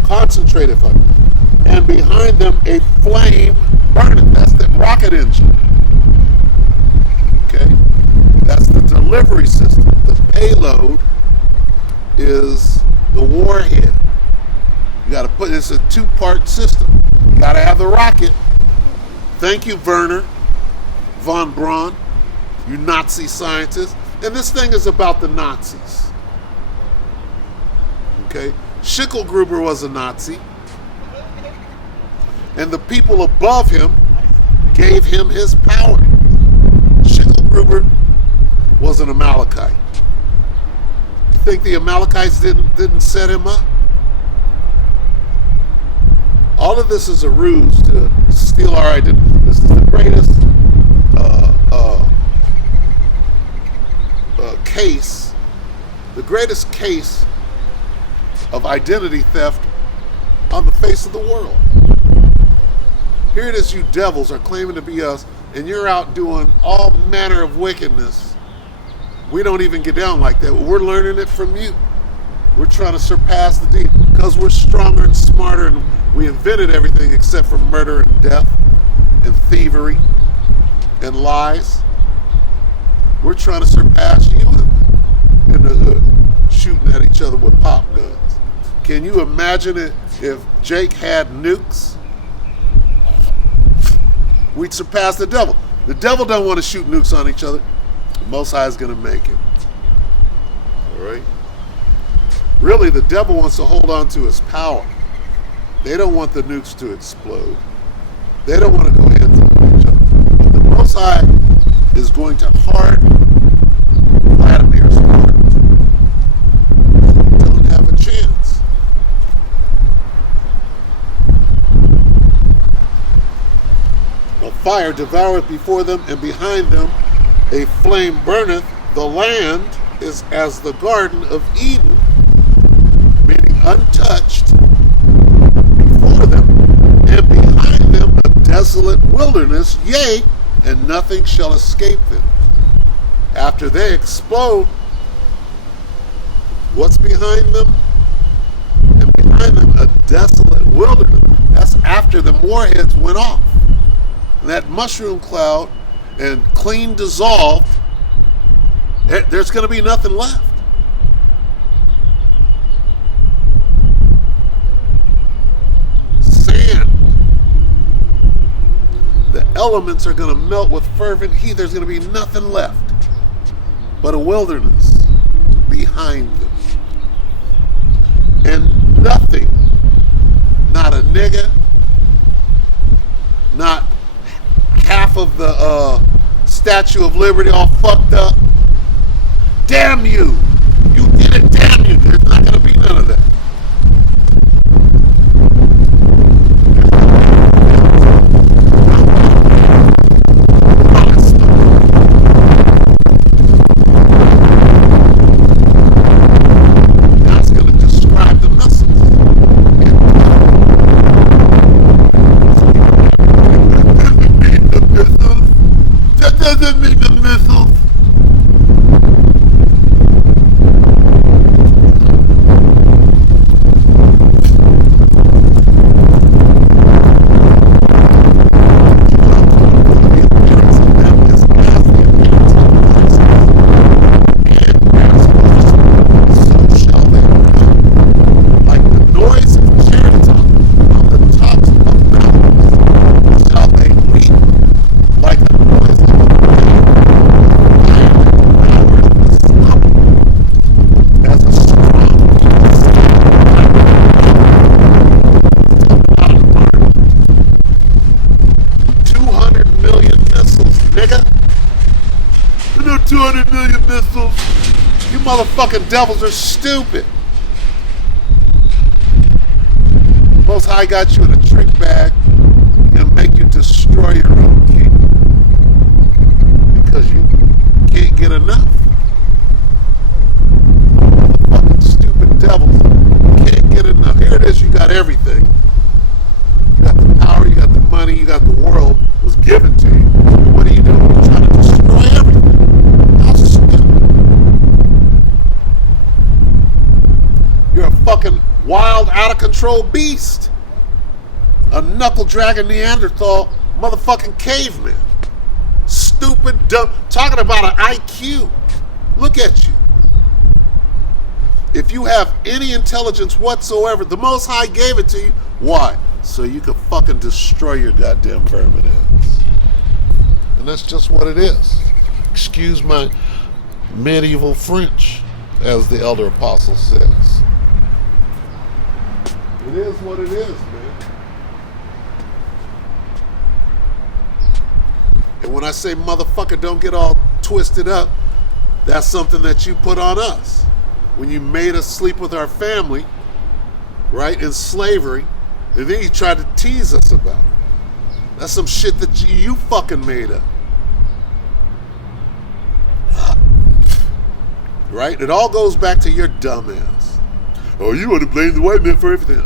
Concentrated fire. And behind them a flame burning. That's the rocket engine. Okay? That's the delivery system. The payload is the warhead. You gotta it's a two-part system. You gotta have the rocket. Thank you, Werner von Braun, you Nazi scientist. And this thing is about the Nazis. Okay? Schicklgruber was a Nazi. And the people above him gave him his power. Schicklgruber was an Amalekite. You think the Amalekites didn't set him up? All of this is a ruse to steal our identity. This is the greatest case, the greatest case of identity theft on the face of the world. Here it is, you devils are claiming to be us, and you're out doing all manner of wickedness. We don't even get down like that. We're learning it from you. We're trying to surpass the deed because we're stronger and smarter, and we invented everything except for murder and death and thievery and lies. We're trying to surpass you in the hood, shooting at each other with pop guns. Can you imagine it if Jake had nukes? We'd surpass the devil. The devil don't want to shoot nukes on each other. The Most High is going to make it. All right? Really, the devil wants to hold on to his power. They don't want the nukes to explode. They don't want to go hands up with each other. But the Most High is going to harden Vladimir's heart. They don't have a chance. A fire devoureth before them, and behind them a flame burneth. The land is as the Garden of Eden, meaning untouched, before them, and behind them a desolate wilderness, yea, and nothing shall escape them. After they explode, what's behind them? And behind them a desolate wilderness. That's after the warheads went off. And that mushroom cloud and clean dissolved, there's going to be nothing left. Sand. The elements are going to melt with fervent heat. There's going to be nothing left but a wilderness behind them. And nothing, not a nigga, not half of the Statue of Liberty all fucked up. Damn you! You did it, damn you! There's not going to be none of that. That's going to describe the missiles. That doesn't mean the missiles. Motherfucking devils are stupid. Most High got you in a trick bag and make you destroy your own king because you can't get enough. Fucking stupid devils can't get enough. Here it is, you got everything. You got the power, you got the money, you got the world was given to you. What are you doing? You're trying to destroy everything. How stupid. You're a fucking wild, out of control beast. A knuckle dragging Neanderthal motherfucking caveman. Stupid, dumb. Talking about an IQ. Look at you. If you have any intelligence whatsoever, the Most High gave it to you. Why? So you could fucking destroy your goddamn vermin ass. And that's just what it is. Excuse my medieval French, as the elder apostle says. It is what it is, man. And when I say motherfucker, don't get all twisted up, that's something that you put on us. When you made us sleep with our family, right, in slavery, and then you tried to tease us about it. That's some shit that you fucking made up. Right? It all goes back to your dumb ass. Oh, you want to blame the white man for everything.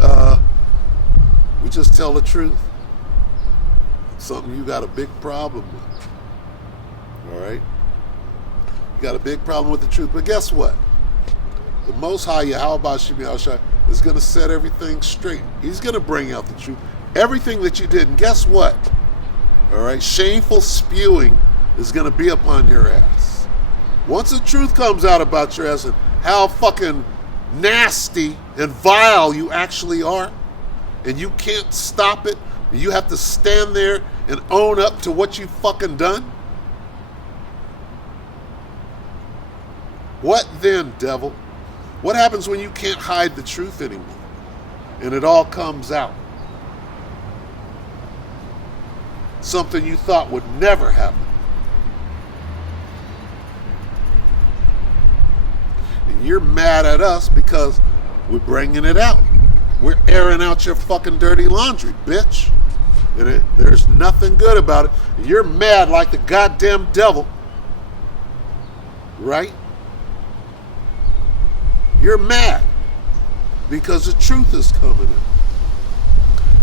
We just tell the truth. Something you got a big problem with. All right? You got a big problem with the truth. But guess what? The Most High, Yahweh Shemi Shai, is going to set everything straight. He's going to bring out the truth. Everything that you did. And guess what? All right? Shameful spewing is going to be upon your ass. Once the truth comes out about your ass and how fucking nasty and vile you actually are, and you can't stop it, and you have to stand there and own up to what you fucking done. What then, devil? What happens when you can't hide the truth anymore and it all comes out? Something you thought would never happen. And you're mad at us because we're bringing it out. We're airing out your fucking dirty laundry, bitch. And there's nothing good about it. And you're mad like the goddamn devil, right? You're mad because the truth is coming in.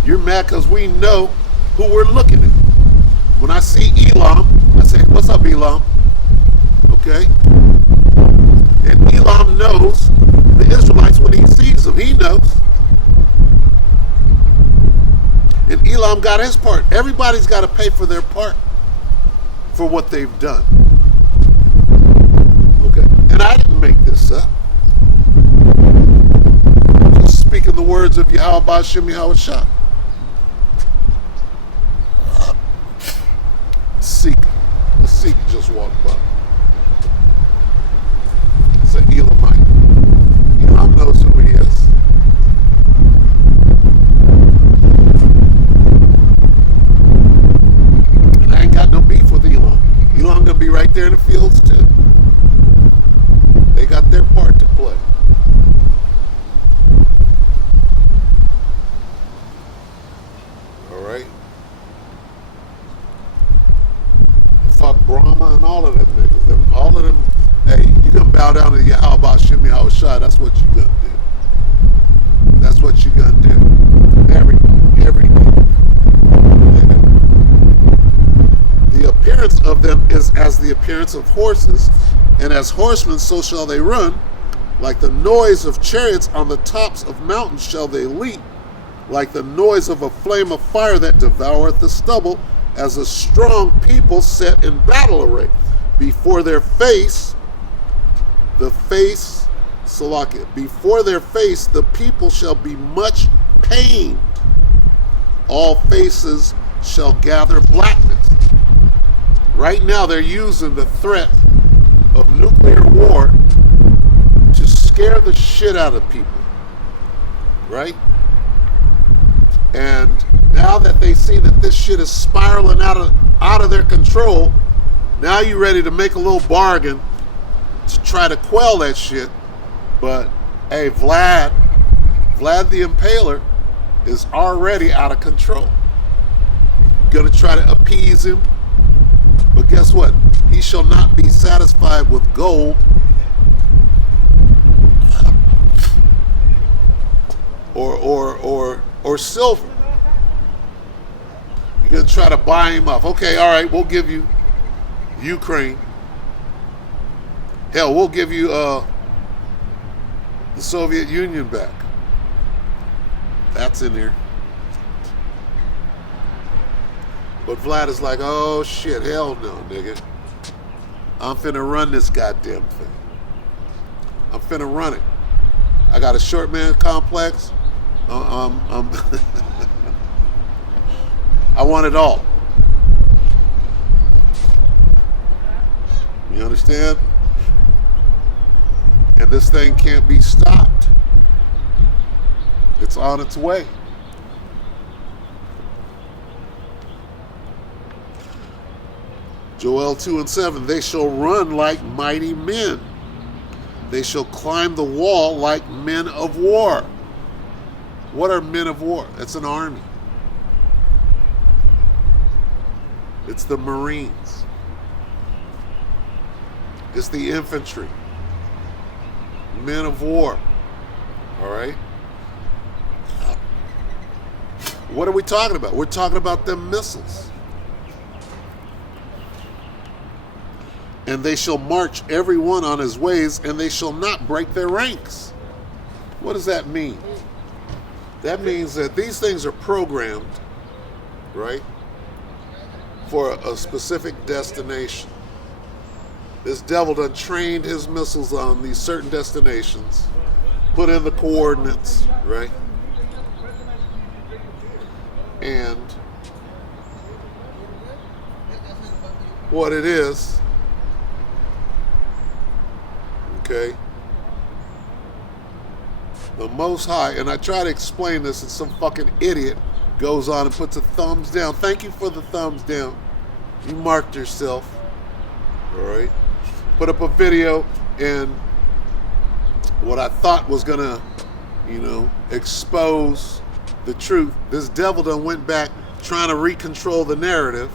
You're mad because we know who we're looking at. When I see Elam, I say, what's up, Elam? Okay? And Elam knows the Israelites when he sees them. He knows. And Elam got his part. Everybody's got to pay for their part for what they've done. Okay? And I didn't make this up. Just speaking the words of Yahweh Ba'Shem Yahweh Shah. A Sikh just walked by. It's an Elamite. Elam knows who he is. And I ain't got no beef with Elam. Elam gonna be right there in the fields too. They got their part to play. All right. Fuck Brahma and all of them niggas. All of them, hey, you gonna bow down to Yahweh Ba'Shem Yahweh Shah, that's what you gonna do. That's what you gonna do. Every day. The appearance of them is as the appearance of horses, and as horsemen so shall they run. Like the noise of chariots on the tops of mountains shall they leap. Like the noise of a flame of fire that devoureth the stubble, as a strong people set in battle array. Before their face, Salakia, before their face, the people shall be much pained. All faces shall gather blackness. Right now, they're using the threat of nuclear war to scare the shit out of people. Right? And now that they see that this shit is spiraling out of their control, now you're ready to make a little bargain to try to quell that shit. But hey, Vlad the Impaler is already out of control. You're gonna try to appease him, but guess what? He shall not be satisfied with gold or silver. You're going to try to buy him off. Okay, all right, we'll give you Ukraine. Hell, we'll give you the Soviet Union back. That's in there. But Vlad is like, oh shit, hell no, nigga. I'm finna run this goddamn thing. I'm finna run it. I got a short man complex. I want it all. You understand? And this thing can't be stopped. It's on its way. Joel 2:7, they shall run like mighty men. They shall climb the wall like men of war. What are men of war? It's an army. It's the Marines. It's the infantry. Men of war. All right? What are we talking about? We're talking about them missiles. And they shall march every one on his ways, and they shall not break their ranks. What does that mean? That means that these things are programmed, right, for a specific destination. This devil done trained his missiles on these certain destinations, put in the coordinates, right? And what it is, okay, the Most High, and I try to explain this, and some fucking idiot goes on and puts a thumbs down. Thank you for the thumbs down. You marked yourself. All right. Put up a video, and what I thought was gonna, expose the truth. This devil done went back trying to recontrol the narrative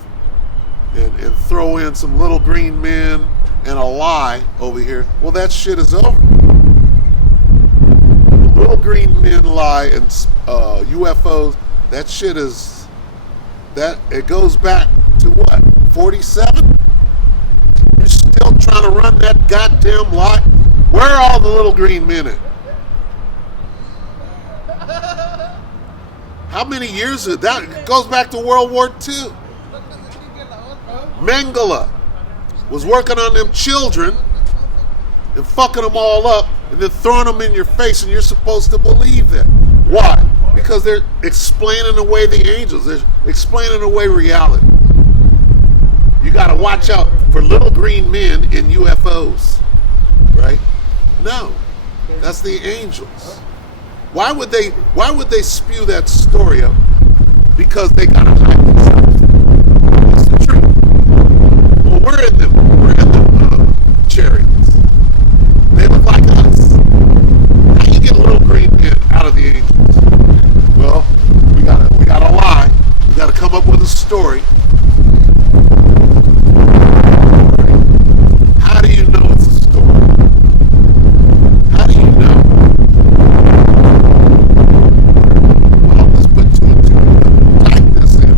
and throw in some little green men and a lie over here, well, that shit is over. The little green men lie and UFOs, that shit is, that it goes back to what, 47? You're still trying to run that goddamn lie? Where are all the little green men at? How many years is that? It goes back to World War II. Mengele was working on them children and fucking them all up and then throwing them in your face, and you're supposed to believe that. Why? Because they're explaining away the angels. They're explaining away reality. You got to watch out for little green men in UFOs, right? No, that's the angels. Why would they spew that story up? Because they got to hide themselves. What's the truth? Well, we're in them chariots. They look like us. How do you get a little green man out of the angels? Well, we gotta lie. We gotta come up with a story. How do you know it's a story? How do you know? Well, let's put two and two. Type this in.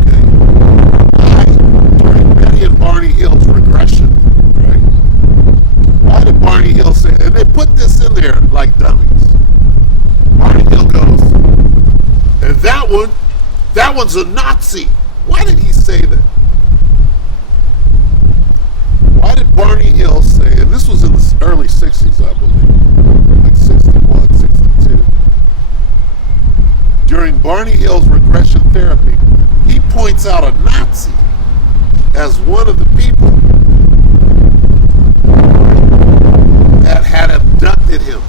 Okay. During Betty and Barney Hill's regression, right? Why did Barney Hill say that? And they put this in there like dummies. Barney Hill goes, and that one's a Nazi. Why did he say that? Why did Barney Hill say, and this was in the early 60s, I believe, like 61, 62. During Barney Hill's regression therapy, he points out a Nazi as one of the people that had abducted him.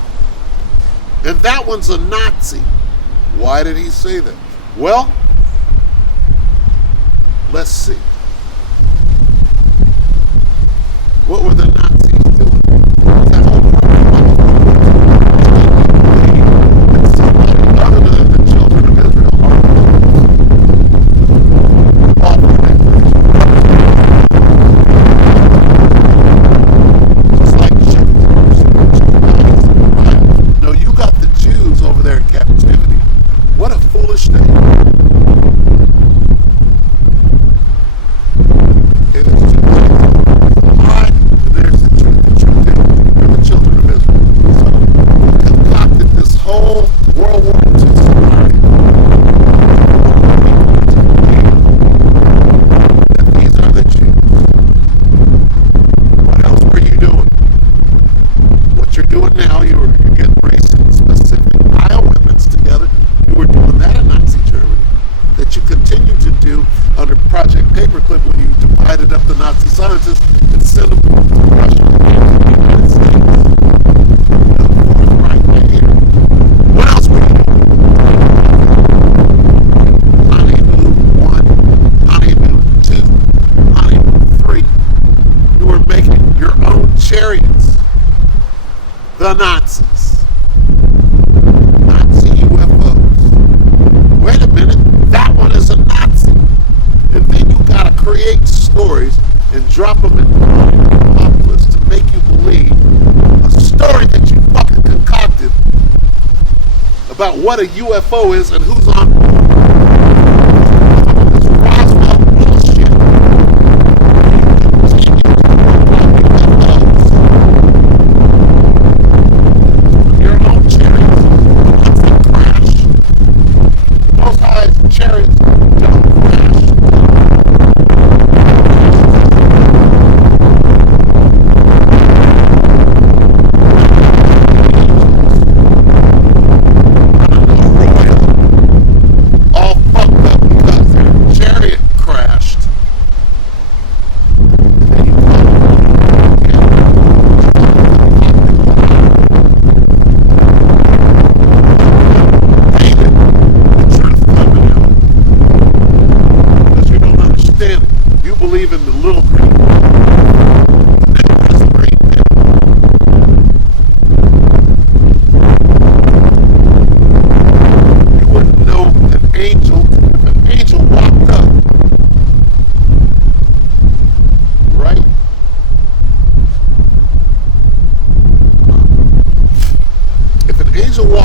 And that one's a Nazi. Why did he say that? Well, let's see. What were the Nazis doing? That whole program was somebody other than the children of Israel are all for that. Just like shepherds. No, you got the Jews over there in captivity. What a foolish thing. It is too lie, and there's the truth. The truth there are the children of Israel. So we concocted this whole World War II scenario that these are the Jews. What else were you doing? What you're doing now, you're getting race-specific bioweapons together. You were doing that in Nazi Germany. That you continue to do under Project Paperclip when you divided up the Nazi scientists and sent them to Russia and the United States. The Fourth Reich right here. What else were you doing? Honeymoon 1, Honeymoon 2, Honeymoon 3. You were making your own chariots. The Nazis. Nazi UFOs. Wait a minute, that one is a Nazi. And then you gotta create stories and drop them in the mind of the populace to make you believe a story that you fucking concocted about what a UFO is and who's on it. This Roswell bullshit. Your own chariots, the ones that crash. Most High's chariots don't crash.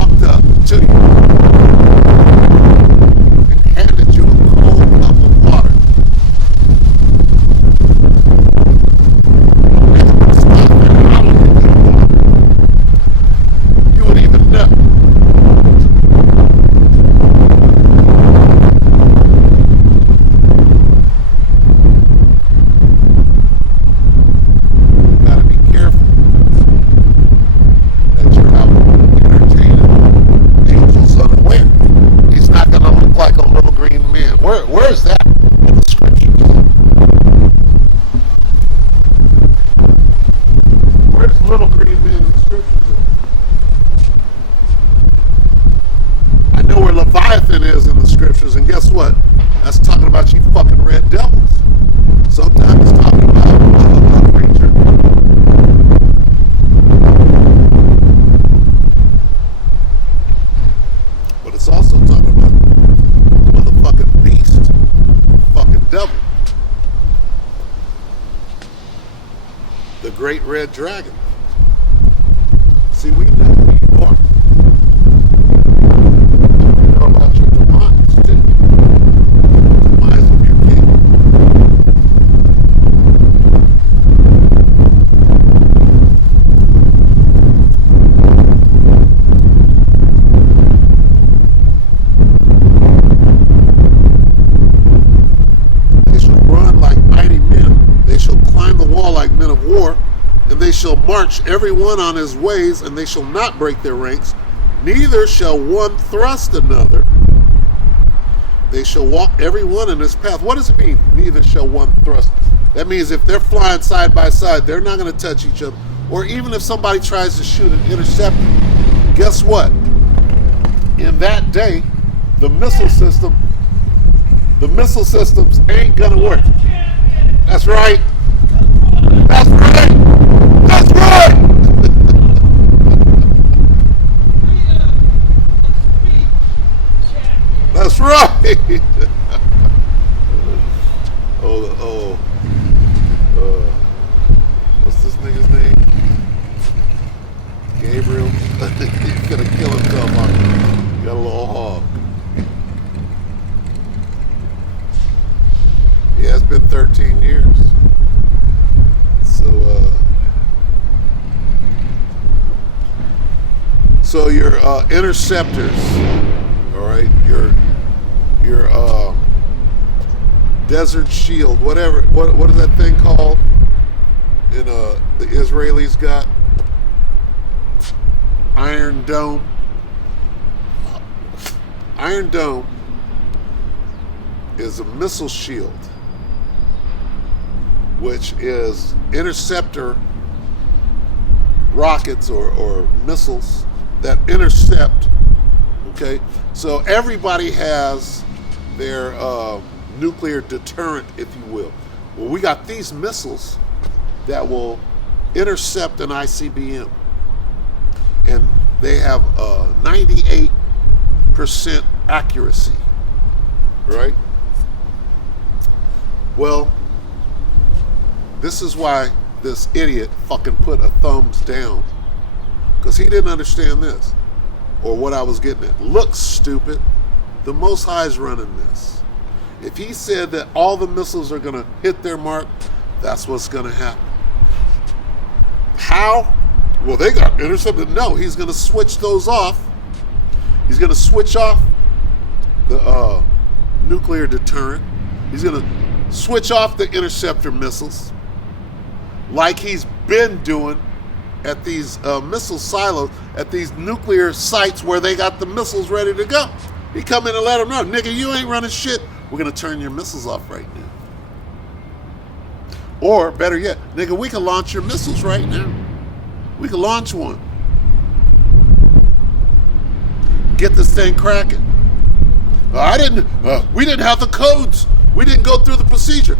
walked up to you and handed you a cold cup of water, you would even know. Where is that in the scriptures? Where's little green men in the scriptures? I know where Leviathan is in the scriptures, and guess what? That's talking about you fucking red devils. Sometimes it's talking about a creature. But it's also talking about motherfucking beast, fucking devil, the great red dragon. See, we know who you are. We know about your demise too. Demise of your king. And they shall march every one on his ways, and they shall not break their ranks, neither shall one thrust another. They shall walk every one in his path. What does it mean, neither shall one thrust? That means if they're flying side by side, they're not going to touch each other. Or even if somebody tries to shoot an interceptor, guess what? In that day, the missile systems ain't going to work. That's right. That's right. That's right. That's right. What's this nigga's name? Gabriel. He's gonna kill himself on it. Got a little hog. Yeah, it's been 13 years. So your interceptors, all right, your desert shield, whatever. What is that thing called? In the Israelis got Iron Dome. Iron Dome is a missile shield, which is interceptor rockets or missiles that intercept. Okay, so everybody has their nuclear deterrent, if you will. Well, we got these missiles that will intercept an ICBM, and they have 98% accuracy, right? Well, this is why this idiot fucking put a thumbs down, because he didn't understand this, or what I was getting at. Look, stupid, the Most High is running this. If he said that all the missiles are going to hit their mark, that's what's going to happen. How? Well, they got intercepted. No, he's going to switch those off. He's going to switch off the nuclear deterrent. He's going to switch off the interceptor missiles, like he's been doing at these missile silos, at these nuclear sites where they got the missiles ready to go. He come in and let them know, nigga, you ain't running shit. We're going to turn your missiles off right now. Or, better yet, nigga, we can launch your missiles right now. We can launch one. Get this thing cracking. We didn't have the codes. We didn't go through the procedure.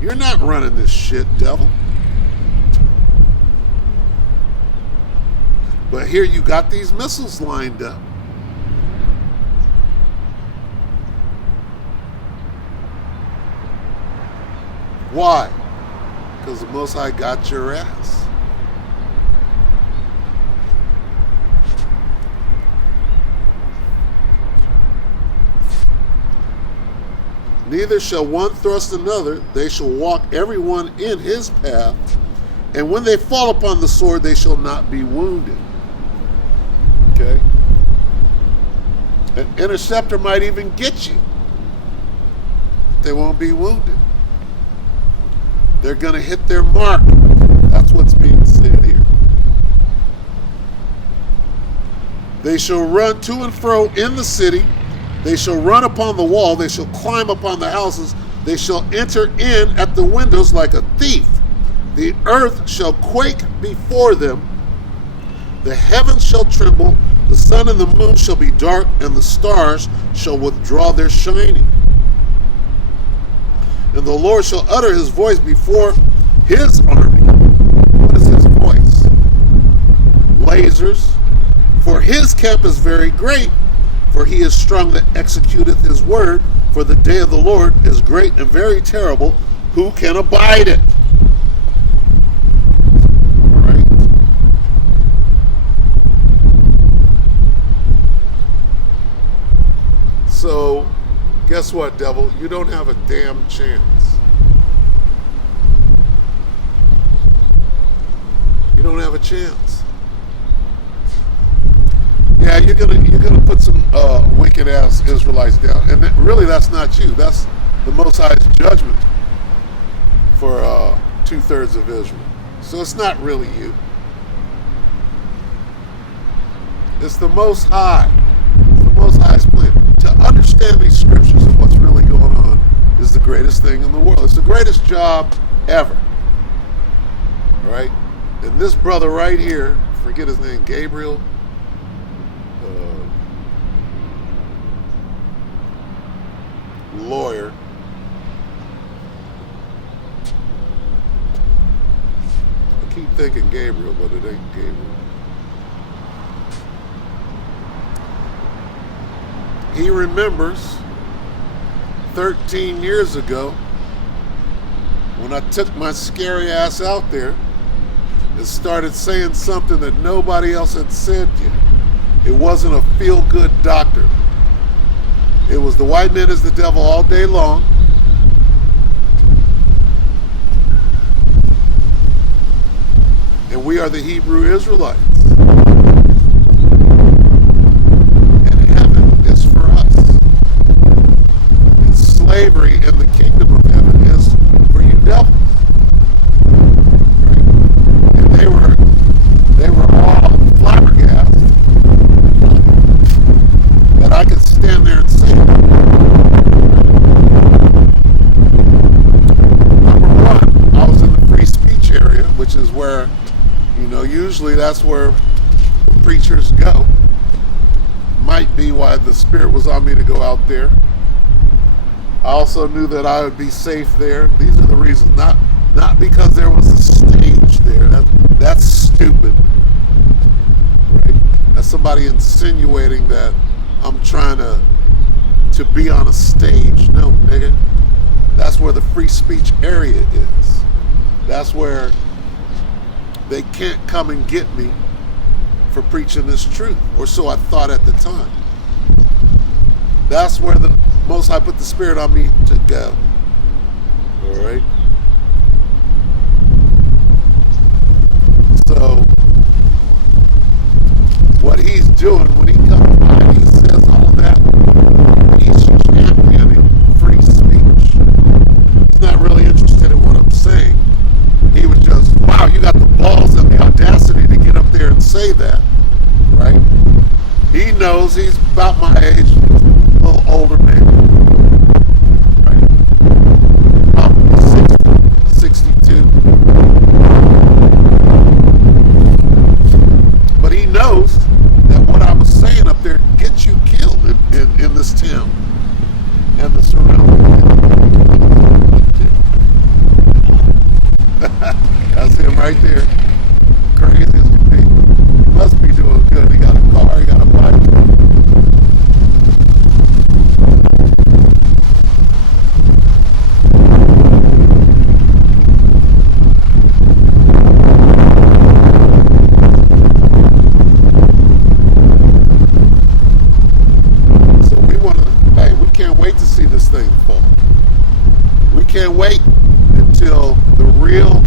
You're not running this shit, devil. But here you got these missiles lined up. Why? Because the Most High got your ass. Neither shall one thrust another. They shall walk every one in his path. And when they fall upon the sword, they shall not be wounded. Okay? An interceptor might even get you. They won't be wounded. They're going to hit their mark. That's what's being said here. They shall run to and fro in the city. They shall run upon the wall. They shall climb upon the houses. They shall enter in at the windows like a thief. The earth shall quake before them. The heavens shall tremble. The sun and the moon shall be dark, and the stars shall withdraw their shining. And the Lord shall utter his voice before his army. What is his voice? Lasers. For his camp is very great, for he is strong that executeth his word. For the day of the Lord is great and very terrible. Who can abide it? All right. So, guess what, devil? You don't have a damn chance. You don't have a chance. Yeah, you're gonna put some wicked ass Israelites down, and really that's not you. That's the Most High's judgment for 2/3 of Israel. So it's not really you. It's the Most High. It's the Most High's plan. To understand these scriptures and what's really going on is the greatest thing in the world. It's the greatest job ever. All right? And this brother right here, forget his name, Gabriel. Lawyer. I keep thinking Gabriel, but it ain't Gabriel. He remembers 13 years ago when I took my scary ass out there and started saying something that nobody else had said yet. It wasn't a feel-good doctrine. It was the white man is the devil all day long. And we are the Hebrew Israelites. And heaven is for us. And slavery in the kingdom of heaven is for you devils. Right? And they were all flabbergasted that I could stand there and say it. Number one, I was in the free speech area, which is where, usually that's where the preachers go. Might be why the Spirit was on me to go out there. I also knew that I would be safe there. These are the reasons. Not because there was a stage there. That's stupid. Right? That's somebody insinuating that I'm trying to be on a stage. No, nigga. That's where the free speech area is. That's where they can't come and get me for preaching this truth, or so I thought at the time. That's where the Most High put the Spirit on me to go. All right. So what he's doing when he comes by and he says all of that, he's championing free speech. He's not really interested in what I'm saying. He was just, wow, you got the balls and the audacity to get up there and say that, right? He knows he's about my age, a little older maybe, right? About 62. But he knows that what I was saying up there gets you killed in this town and the surrounding. That's him right there. Crazy as can be. He must be doing good. He got a car, he got a bike. wait until the real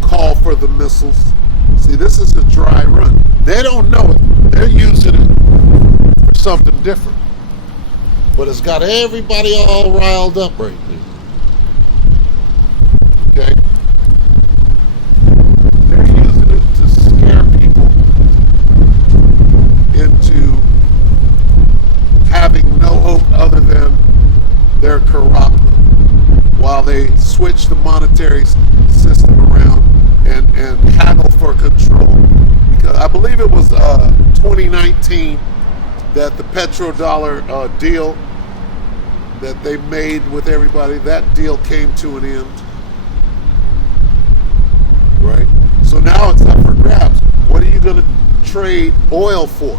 call for the missiles. See, this is a dry run. They don't know it. They're using it for something different. But it's got everybody all riled up right now. Okay? They're using it to scare people into having no hope other than their corrupt, while they switch the monetary system around and haggle for control. Because I believe it was 2019 that the petrodollar deal that they made with everybody, that deal came to an end. Right? So now it's up for grabs. What are you going to trade oil for?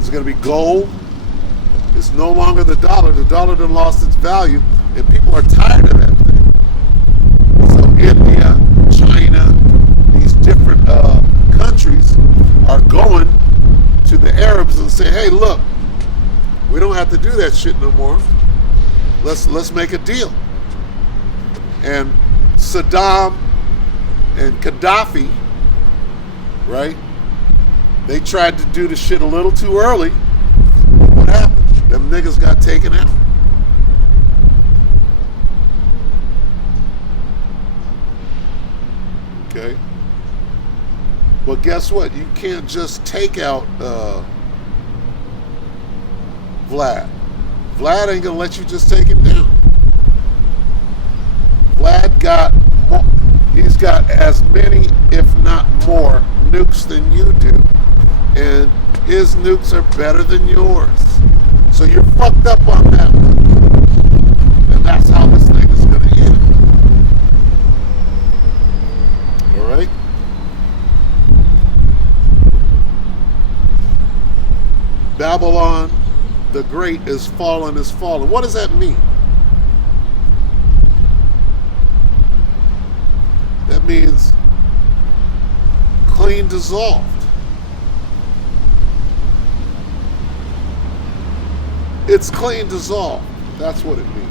Is it going to be gold? It's no longer the dollar. The dollar done lost its value, and people are tired of that thing. So India, China, these different countries are going to the Arabs and say, hey, look, we don't have to do that shit no more. Let's make a deal. And Saddam and Gaddafi, right? They tried to do the shit a little too early. What happened? Them niggas got taken out. Okay? But guess what? You can't just take out Vlad. Vlad ain't gonna let you just take him down. Vlad got more, he's got as many, if not more, nukes than you do. And his nukes are better than yours. So you're fucked up on that one. And that's how this thing is going to end. All right? Babylon the Great is fallen, is fallen. What does that mean? That means clean dissolved. It's clean dissolved. That's what it means.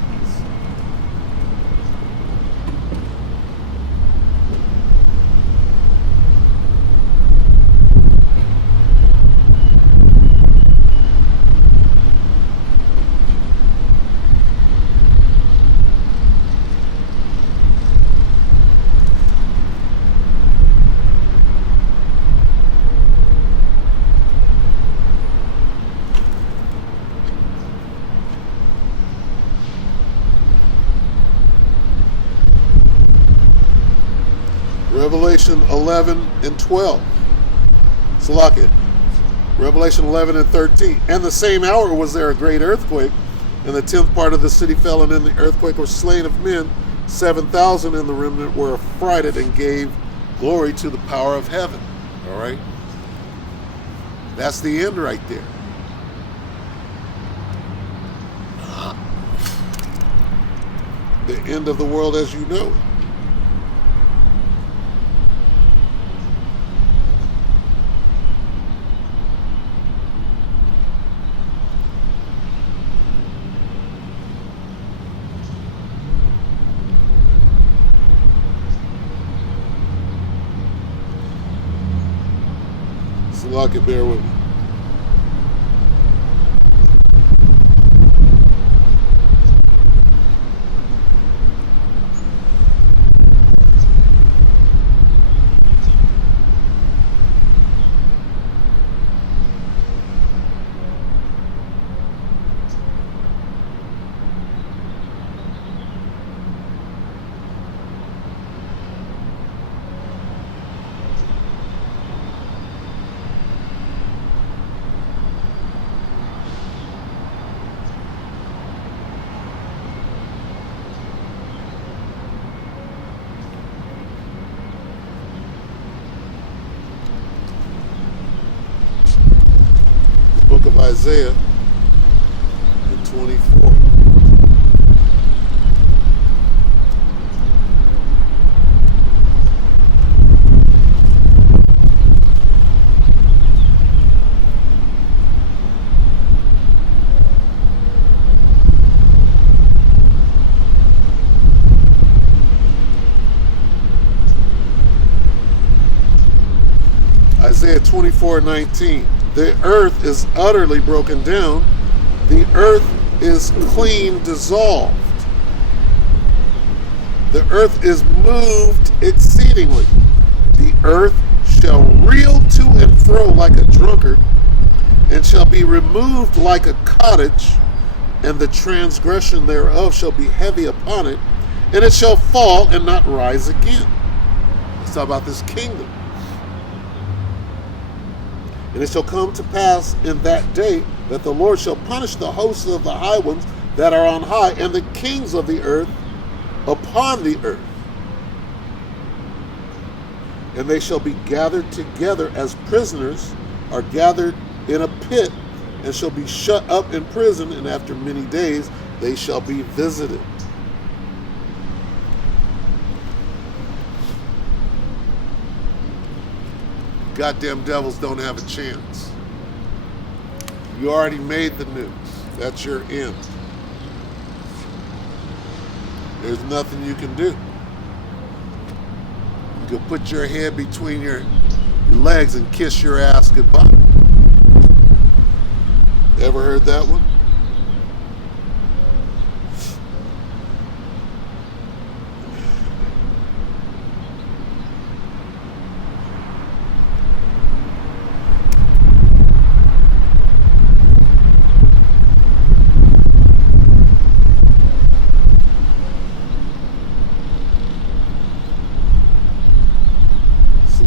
Revelation 11 and 12. Salakit. Revelation 11 and 13. And the same hour was there a great earthquake, and the 10th part of the city fell, and in the earthquake were slain of men 7,000, and the remnant were affrighted and gave glory to the power of heaven. All right? That's the end right there. The end of the world as you know it. Lock it, bear with me. Of Isaiah in 24. Isaiah 24:19. The earth is utterly broken down. The earth is clean dissolved. The earth is moved exceedingly. The earth shall reel to and fro like a drunkard, and shall be removed like a cottage, and the transgression thereof shall be heavy upon it, and it shall fall and not rise again. Let's talk about this kingdom. And it shall come to pass in that day that the Lord shall punish the hosts of the high ones that are on high, and the kings of the earth upon the earth. And they shall be gathered together as prisoners are gathered in a pit, and shall be shut up in prison, and after many days they shall be visited. Goddamn devils don't have a chance. You already made the news. That's your end. There's nothing you can do. You can put your head between your legs and kiss your ass goodbye. Ever heard that one?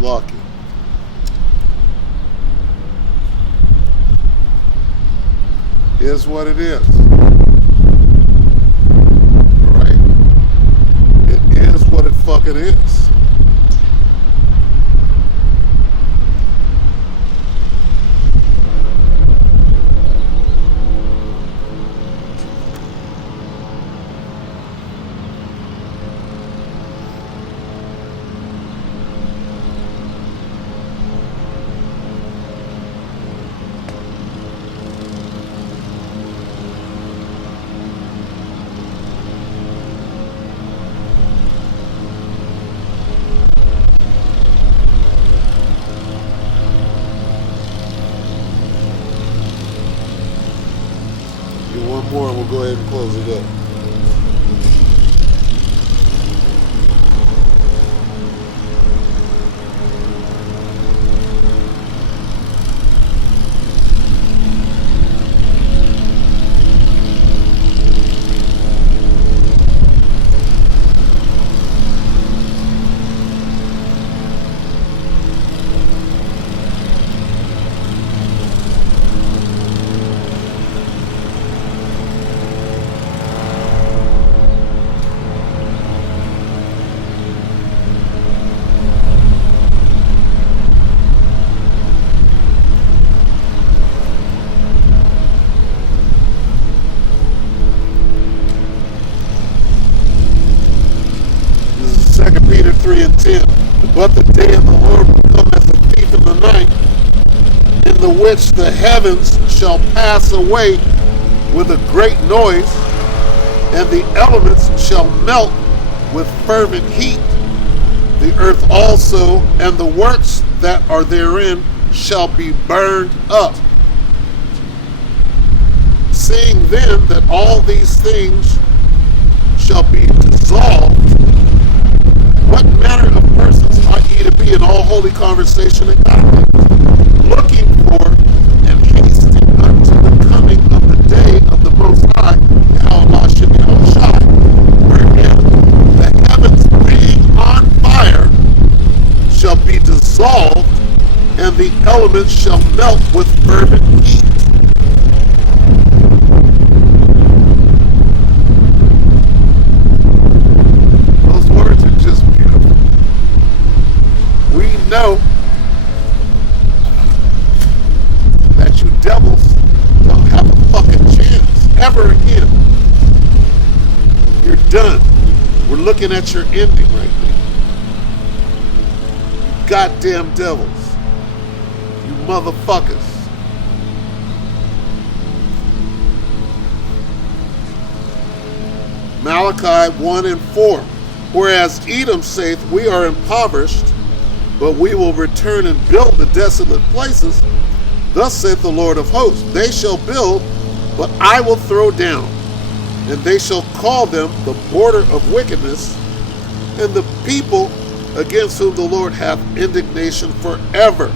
Lucky. Is what it is. Alright? It is what it fucking is. One more and we'll go ahead and close it up. Peter 3 and 10. But the day of the Lord will come as a thief in the night, in the which the heavens shall pass away with a great noise, and the elements shall melt with fervent heat. The earth also and the works that are therein shall be burned up. Seeing then that all these things shall be dissolved, what manner of persons ought ye to be in all holy conversation and godliness, looking for and hasting unto the coming of the day of the Most High, Yahushua, wherein the heavens being on fire shall be dissolved, and the elements shall melt with fervent heat. Know that you devils don't have a fucking chance ever again. You're done. We're looking at your ending right now. You goddamn devils. You motherfuckers. Malachi 1 and 4. Whereas Edom saith, we are impoverished, but we will return and build the desolate places. Thus saith the Lord of hosts, they shall build, but I will throw down, and they shall call them the border of wickedness, and the people against whom the Lord hath indignation forever.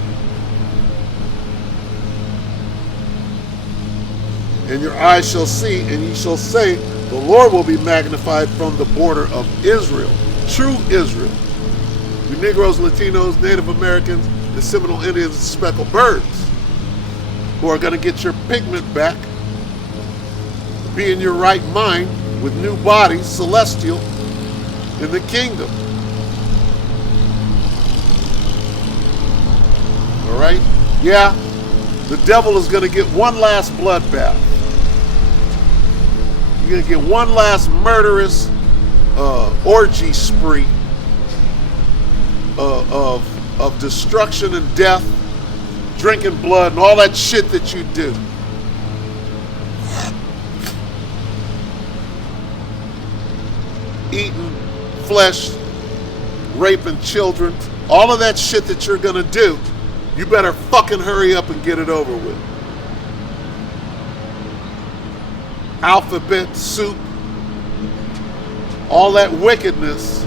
And your eyes shall see, and ye shall say, the Lord will be magnified from the border of Israel, true Israel. You Negroes, Latinos, Native Americans, and Seminole Indians and speckled birds, who are going to get your pigment back, be in your right mind with new bodies, celestial, in the kingdom. All right? Yeah, the devil is going to get one last bloodbath. You're going to get one last murderous orgy spree of destruction and death, drinking blood, and all that shit that you do. Eating flesh, raping children, all of that shit that you're gonna do, you better fucking hurry up and get it over with. Alphabet soup, all that wickedness.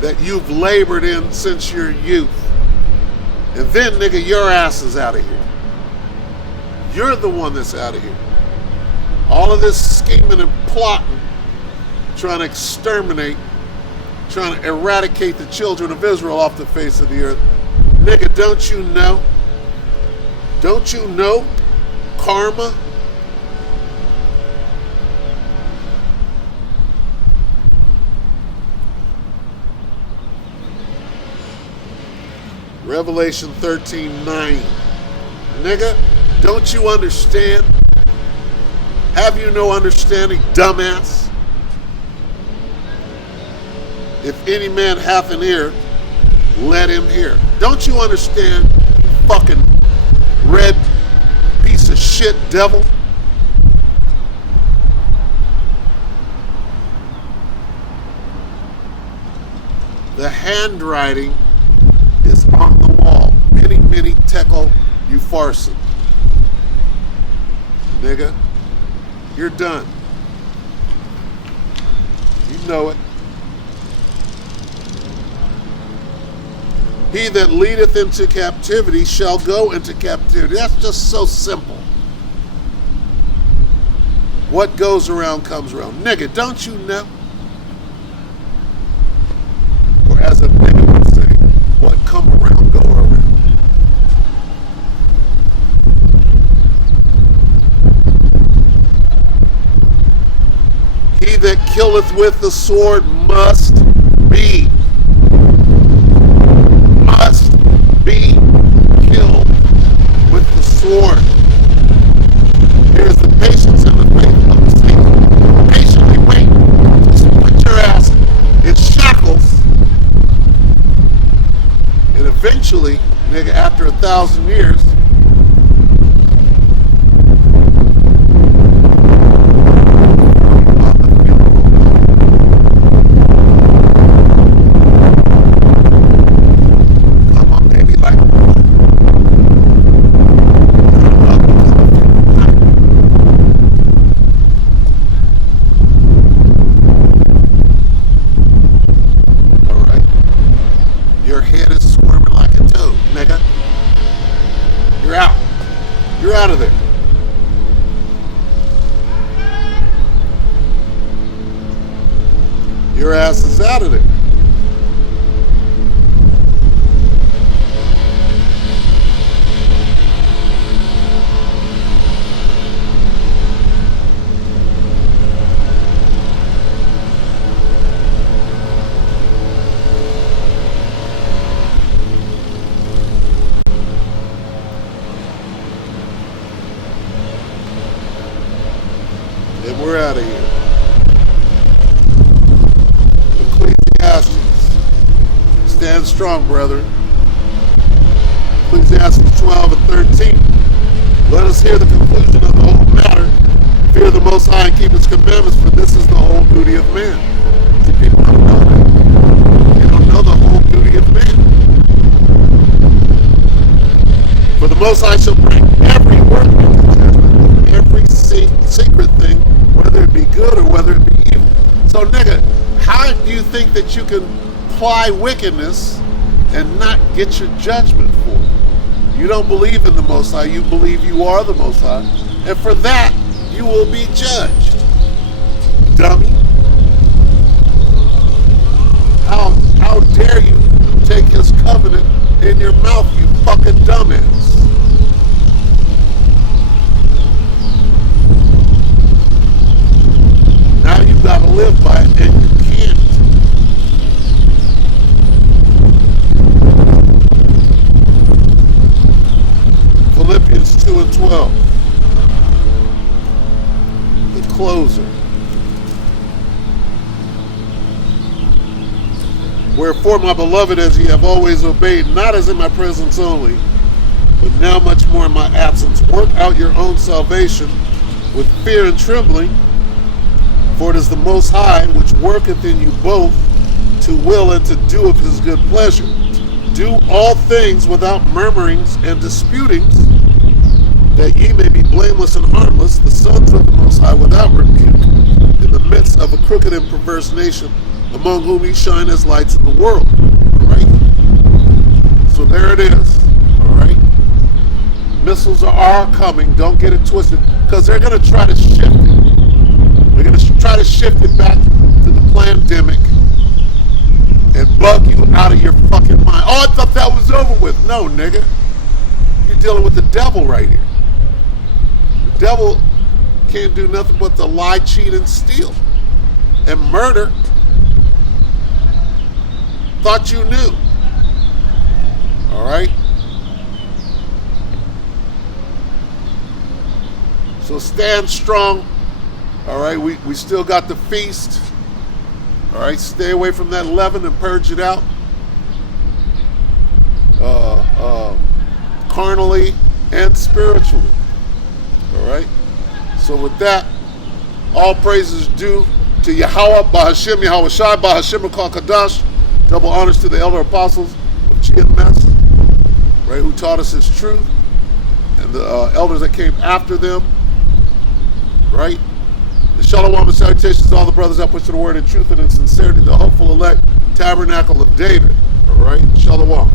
That you've labored in since your youth. And then, nigga, your ass is out of here. You're the one that's out of here. All of this scheming and plotting, trying to exterminate, trying to eradicate the children of Israel off the face of the earth. Nigga, don't you know? Don't you know karma? Revelation 13:9. Nigga, don't you understand? Have you no understanding, dumbass? If any man hath an ear, let him hear. Don't you understand, you fucking red piece of shit devil? The handwriting is on the wall. Many, many tekel upharsin. Nigga, you're done. You know it. He that leadeth into captivity shall go into captivity. That's just so simple. What goes around comes around. Nigga, don't you know? Or as a nigga would say, what come around, go around. He that killeth with the sword must be killed with the sword. Here's the patience and the faith of the saints. Patiently wait. Just put your ass in shackles. And eventually, nigga, after 1,000 years, you're out of there. Your ass is out of there. And we're out of here. Ecclesiastes. Stand strong, brethren. Ecclesiastes 12 and 13. Let us hear the conclusion of the whole matter. Fear the Most High and keep His commandments, for this is the whole duty of man. See, people don't know that. They don't know the whole duty of man. For the Most High shall bring every work into judgment, every secret thing, whether it be good or whether it be evil. So, nigga, how do you think that you can ply wickedness and not get your judgment for it? You don't believe in the Most High. You believe you are the Most High. And for that, you will be judged. Dummy. How dare you take His covenant in your mouth, you fucking dumbass. Now you gotta live by it, and you can't. Philippians 2 and 12. The closer. Wherefore, my beloved, as ye have always obeyed, not as in my presence only, but now much more in my absence, work out your own salvation with fear and trembling, for it is the Most High which worketh in you both to will and to do of His good pleasure. Do all things without murmurings and disputings, that ye may be blameless and harmless, the sons of the Most High without rebuke, in the midst of a crooked and perverse nation, among whom ye shine as lights in the world. All right? So there it is. All right? Missiles are coming. Don't get it twisted, because they're going to try to shift it. They're going to try to shift it back to the pandemic and bug you out of your fucking mind. Oh, I thought that was over with. No, nigga. You're dealing with the devil right here. The devil can't do nothing but to lie, cheat, and steal. And murder. Thought you knew. All right? So stand strong. All right? We still got the feast. All right? Stay away from that leaven and purge it out. Carnally and spiritually. All right? So with that, all praises due to Yahweh, Bahashem, Yahweh Shai, Bahashem, Kadash. Double honors to the elder apostles of GMS, right, who taught us His truth, and the elders that came after them, right? The shalom and salutations to all the brothers that push the word in truth and in sincerity, the hopeful elect tabernacle of David, all right? Shalom.